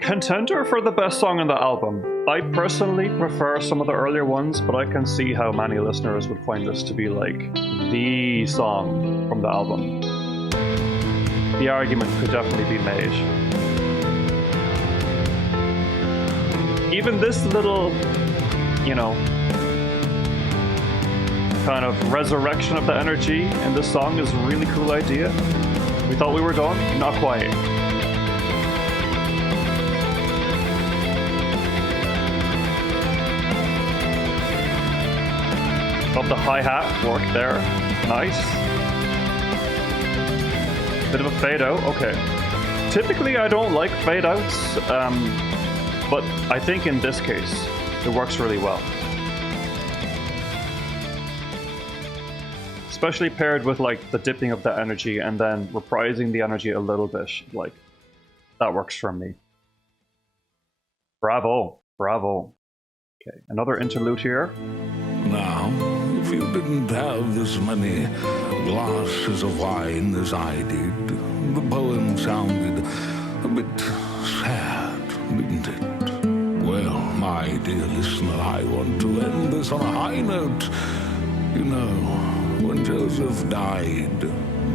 Contender for the best song on the album. I personally prefer some of the earlier ones, but I can see how many listeners would find this to be like the song from the album. The argument could definitely be made. Even this little, you know, kind of resurrection of the energy in this song is a really cool idea. We thought we were done? Not quite. of the hi-hat work there. Nice. Bit of a fade out. Okay. Typically, I don't like fade outs, but I think in this case, it works really well. Especially paired with like the dipping of the energy and then reprising the energy a little bit. Like, that works for me. Bravo. Bravo. Okay, another interlude here. Now, if you didn't have as many glasses of wine as I did, the poem sounded a bit sad, didn't it? Well, my dear listener, I want to end this on a high note. You know, when Joseph died,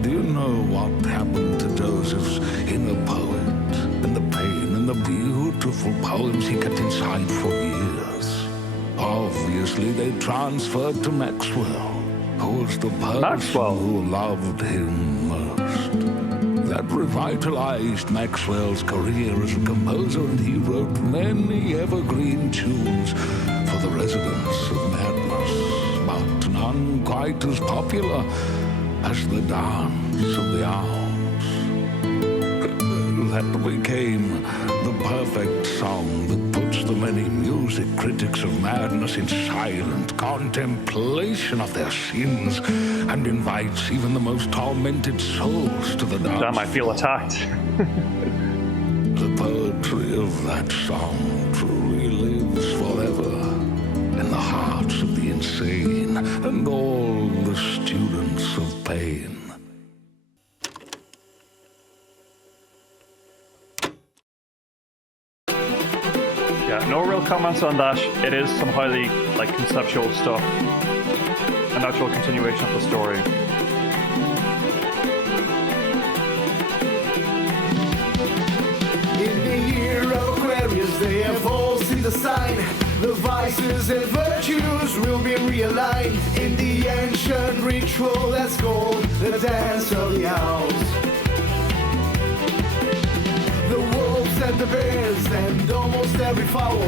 do you know what happened to Joseph's inner poet and the pain and the beautiful poems he kept inside for years? Obviously, they transferred to Maxwell, who was the person who loved him most. That revitalized Maxwell's career as a composer, and he wrote many evergreen tunes for the residents of Madness, but none quite as popular as the Dance of the Owls. That became the perfect song that puts the many music critics of Madness in silent contemplation of their sins and invites even the most tormented souls to the dance. Damn, I feel attacked. The poetry of that song truly lives forever in the hearts of the insane and all the students of pain. No real comments on that. It is some highly conceptual stuff. A natural continuation of the story. In the year of Aquarius, they have all seen the sign. The vices and virtues will be realigned in the ancient ritual that's called the Dance of the Owls. The wolves and the bears and almost every fowl,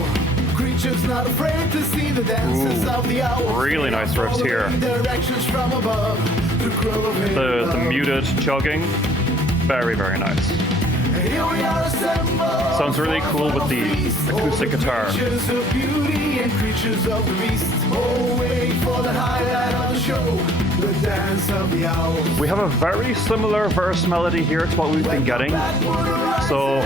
creatures not afraid to see the dances of the owls. Really nice riffs here. Directions from above, the muted chugging, very, very nice. Here we are assembled. Sounds really cool with the acoustic guitar. Creatures of beauty and creatures of the beast. Oh, wait for the highlight of the show, the Dance of the Owls. We have a very similar verse melody here to what we've been getting. So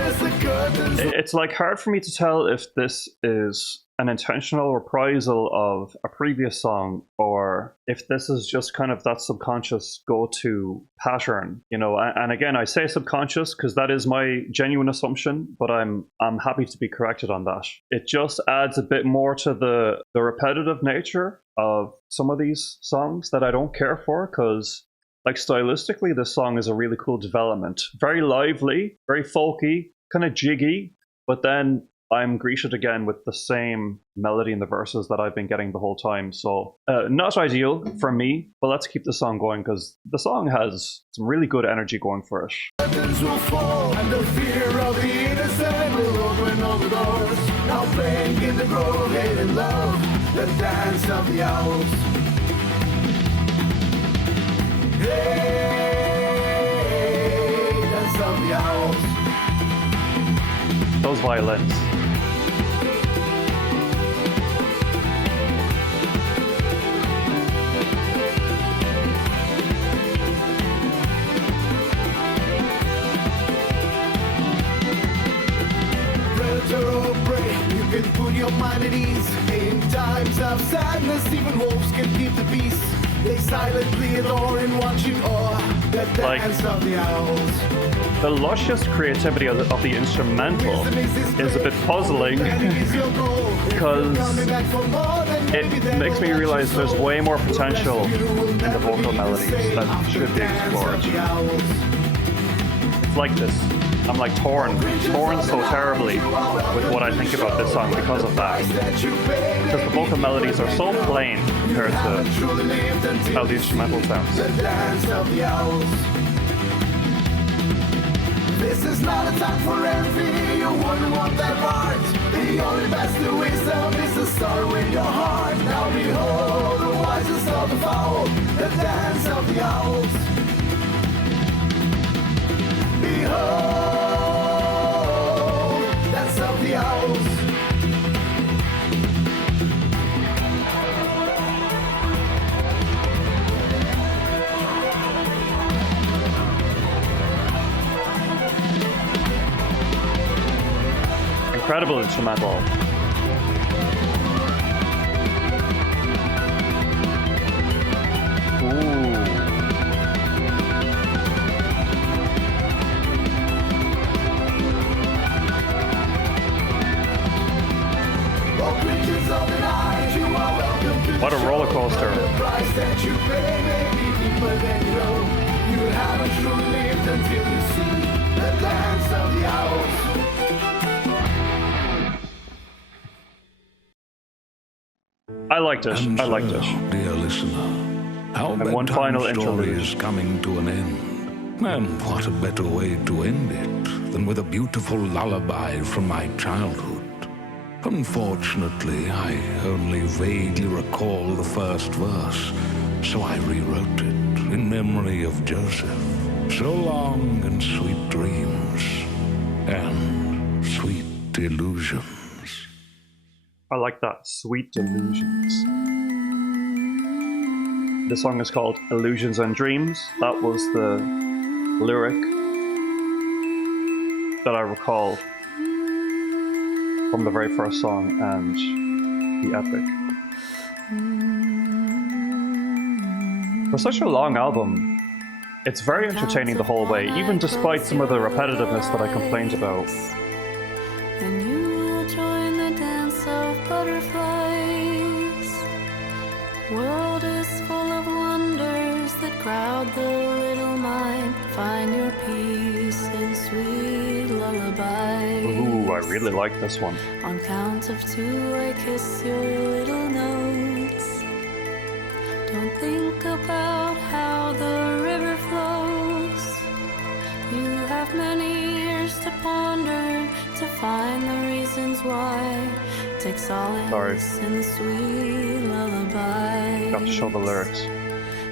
it's like hard for me to tell if this is an intentional reprisal of a previous song or if this is just kind of that subconscious go-to pattern, you know. And again, I say subconscious because that is my genuine assumption, but I'm happy to be corrected on that. It just adds a bit more to the repetitive nature of some of these songs that I don't care for, because like stylistically this song is a really cool development. Very lively, very folky, kind of jiggy, but then I'm greeted again with the same melody in the verses that I've been getting the whole time. So not ideal for me, but let's keep the song going because the song has some really good energy going for it. Curtains will fall and the fear of the innocent will open all the doors. Now playing in the grove, hate and love, the Dance of the Owls. Hey, Dance of the Owls. Those violins. You can put your mind at ease. In times of sadness, even wolves can keep the peace. They silently adore and watch in awe the Dance of the Owls. The luscious creativity of the instrumental is a bit puzzling because it makes me realize there's way more potential in the vocal melodies that should be explored. It's like this. I'm like torn so terribly with what I think about this song because of that. Because the vocal melodies are so plain compared to how the instrumental sounds. This is not a time for envy, you wouldn't want that part. The only best wisdom is the sorrow in your heart. Now behold, the wisest dance of the fowl, the dance of the owls. Behold, dance of the owls. Incredible instrumental. What a roller coaster. The price that you pay may be deeper than you know. You haven't truly lived until you see the dance of the owls. I liked it. I liked it. Dear listener, our And one final bedtime story interlude. is coming to an end. And what a better way to end it than with a beautiful lullaby from my childhood. Unfortunately, I only vaguely recall the first verse, so I rewrote it in memory of Joseph. So long and sweet dreams and sweet illusions. I like that. Sweet Delusions. The song is called Illusions and Dreams. That was the lyric that I recall from the very first song and the epic. For such a long album, it's very entertaining the whole way, even despite some of the repetitiveness that I complained about. Then you will join the dance of butterflies. World is full of wonders that crowd the little mind. Find your peace in sweet lullaby. Ooh, I really like this one. On count of 2, I kiss your little notes. Don't think about how the river flows. You have many years to ponder, to find the reasons why. Take solace in the sweet lullaby. Got to show the lyrics.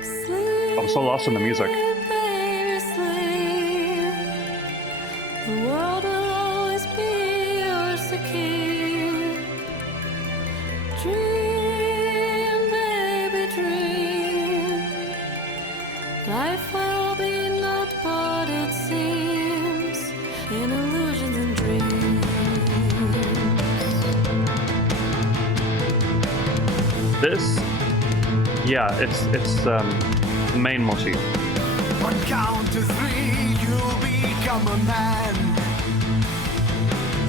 Sleep, I'm so lost in the music. baby, sleep. The world will always be yours to keep. Dream, baby, dream. Life will be not what it seems in illusions and dreams. This, yeah, it's the main motif. On count to 3, you'll become a man.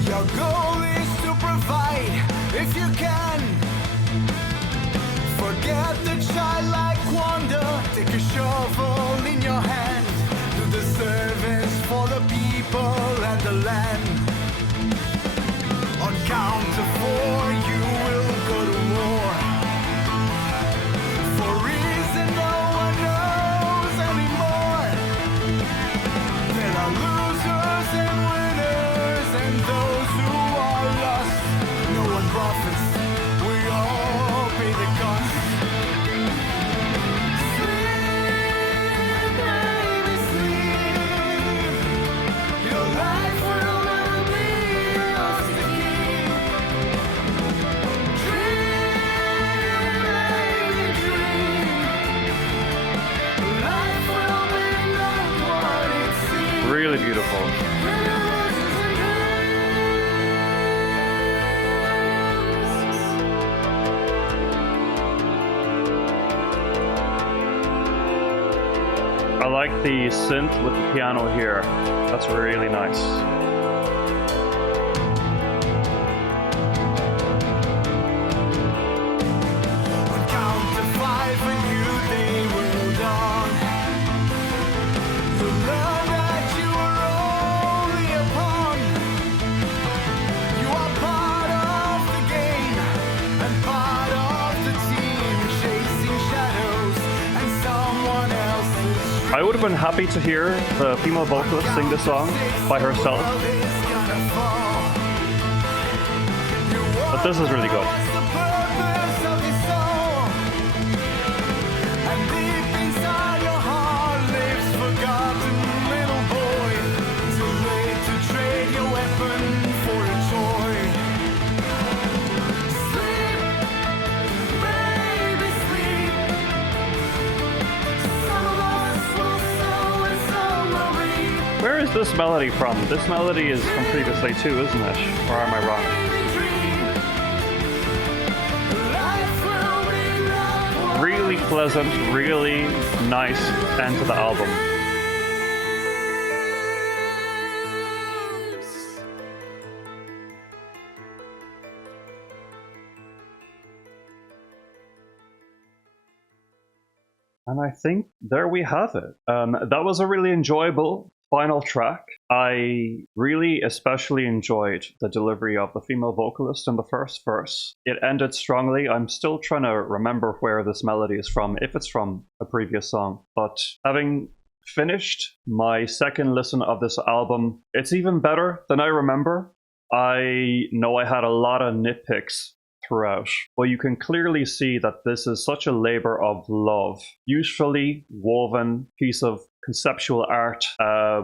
Your goal is to provide, if you can. Forget the childlike wonder. Take a shovel in your hand. Do the service for the people and the land. On count to 4, you will go to war. For reason no one knows anymore. There are losers and winners, and those who are lost. No one profits, we all pay the cost. Sleep, baby, sleep. Your life will never be yours to keep. Dream, baby, dream. Life will be not what it seems. Really beautiful. I like the synth with the piano here. That's really nice. On count to 5, a new day will dawn. You'll learn that you are only a pawn. You are part of the game and part of the team, chasing shadows and someone else's. I would have been happy to hear the female vocalist sing this song by herself, but this is really good. That's the purpose of this song. this melody from? This melody is from previously too, isn't it? Or am I wrong? Really pleasant, really nice end to the album. And I think there we have it. That was a really enjoyable final track. I really especially enjoyed the delivery of the female vocalist in the first verse. It ended strongly. I'm still trying to remember where this melody is from, if it's from a previous song. But having finished my second listen of this album, it's even better than I remember. I know I had a lot of nitpicks throughout, but you can clearly see that this is such a labor of love, usefully woven piece of conceptual art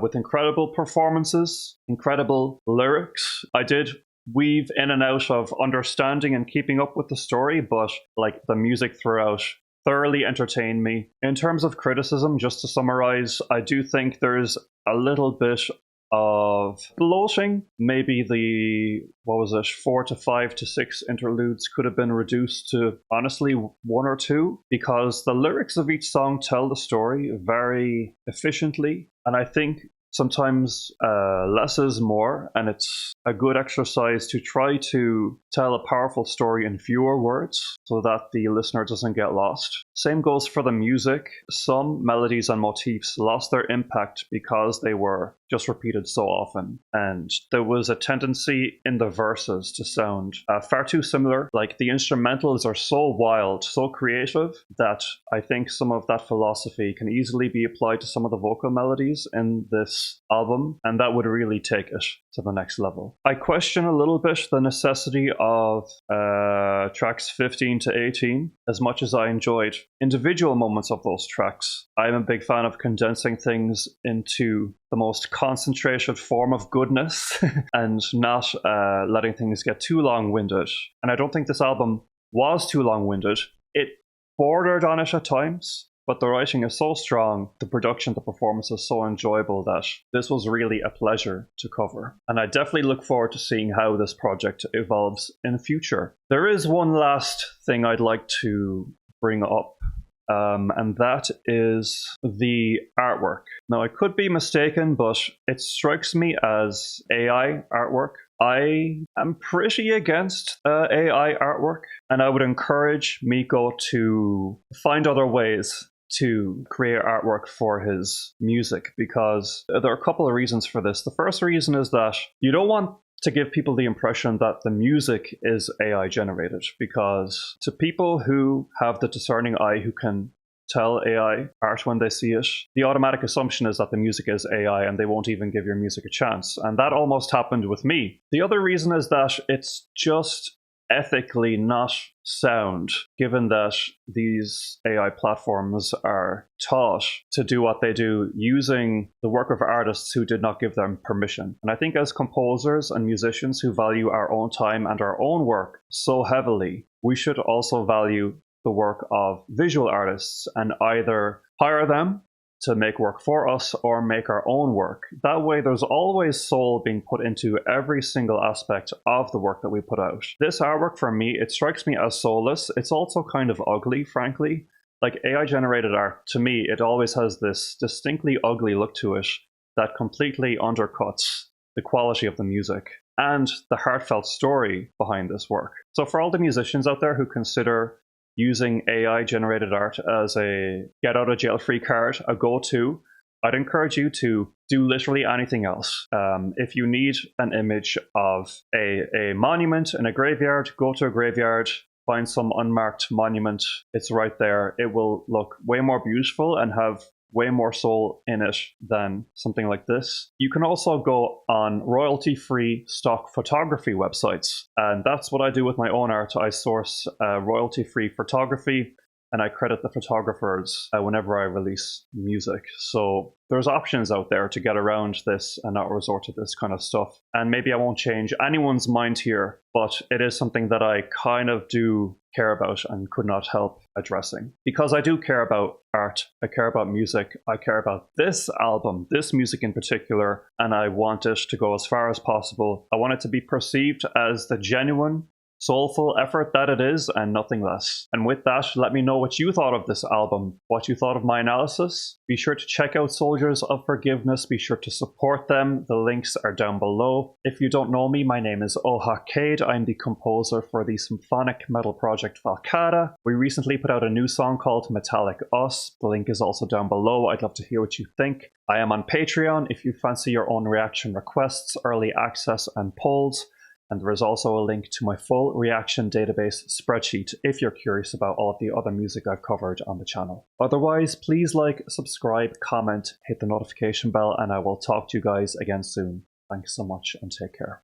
with incredible performances, incredible lyrics. I did weave in and out of understanding and keeping up with the story, but like the music throughout thoroughly entertained me. In terms of criticism, just to summarize, I do think there's a little bit of bloating. Maybe the 4 to 5 to 6 interludes could have been reduced to honestly 1 or 2, because the lyrics of each song tell the story very efficiently, and I think sometimes less is more, and it's a good exercise to try to tell a powerful story in fewer words so that the listener doesn't get lost. Same goes for the music. Some melodies and motifs lost their impact because they were just repeated so often, and there was a tendency in the verses to sound far too similar. Like the instrumentals are so wild, so creative, that I think some of that philosophy can easily be applied to some of the vocal melodies in this album, and that would really take it to the next level. I question a little bit the necessity of tracks 15 to 18. As much as I enjoyed individual moments of those tracks, I'm a big fan of condensing things into the most concentrated form of goodness and not letting things get too long-winded. And I don't think this album was too long-winded. It bordered on it at times, but the writing is so strong, the production, the performance is so enjoyable that this was really a pleasure to cover. And I definitely look forward to seeing how this project evolves in the future. There is one last thing I'd like to bring up, and that is the artwork. Now, I could be mistaken, but it strikes me as AI artwork. I am pretty against AI artwork, and I would encourage Miko to find other ways to create artwork for his music, because there are a couple of reasons for this. The first reason is that you don't want to give people the impression that the music is AI generated, because to people who have the discerning eye, who can tell AI art when they see it, the automatic assumption is that the music is AI and they won't even give your music a chance. And that almost happened with me. The other reason is that it's just ethically not sound, given that these AI platforms are taught to do what they do using the work of artists who did not give them permission. And I think as composers and musicians who value our own time and our own work so heavily, we should also value the work of visual artists and either hire them to make work for us or make our own work. That way there's always soul being put into every single aspect of the work that we put out. This artwork, for me, it strikes me as soulless. It's also kind of ugly, frankly. Like AI generated art, to me, it always has this distinctly ugly look to it that completely undercuts the quality of the music and the heartfelt story behind this work. So for all the musicians out there who consider using AI generated art as a get out of jail free card, a go-to, I'd encourage you to do literally anything else. If you need an image of a monument in a graveyard, go to a graveyard, find some unmarked monument. It's right there. It will look way more beautiful and have way more soul in it than something like this. You can also go on royalty-free stock photography websites, and that's what I do with my own art. I source royalty-free photography and I credit the photographers whenever I release music. So there's options out there to get around this and not resort to this kind of stuff. And maybe I won't change anyone's mind here, but it is something that I kind of do care about and could not help addressing. Because I do care about art, I care about music, I care about this album, this music in particular, and I want it to go as far as possible. I want it to be perceived as the genuine, soulful effort that it is and nothing less. And with that, let me know what you thought of this album, what you thought of my analysis. Be sure to check out Soldiers of Forgiveness, be sure to support them. The links are down below. If you don't know me, my name is Oha Cade. I'm the composer for the symphonic metal project Valkada. We recently put out a new song called Metallic Us. The link is also down below. I'd love to hear what you think. I am on Patreon if you fancy your own reaction requests, early access and polls. And there is also a link to my full reaction database spreadsheet if you're curious about all of the other music I've covered on the channel. Otherwise, please like, subscribe, comment, hit the notification bell, and I will talk to you guys again soon. Thanks so much and take care.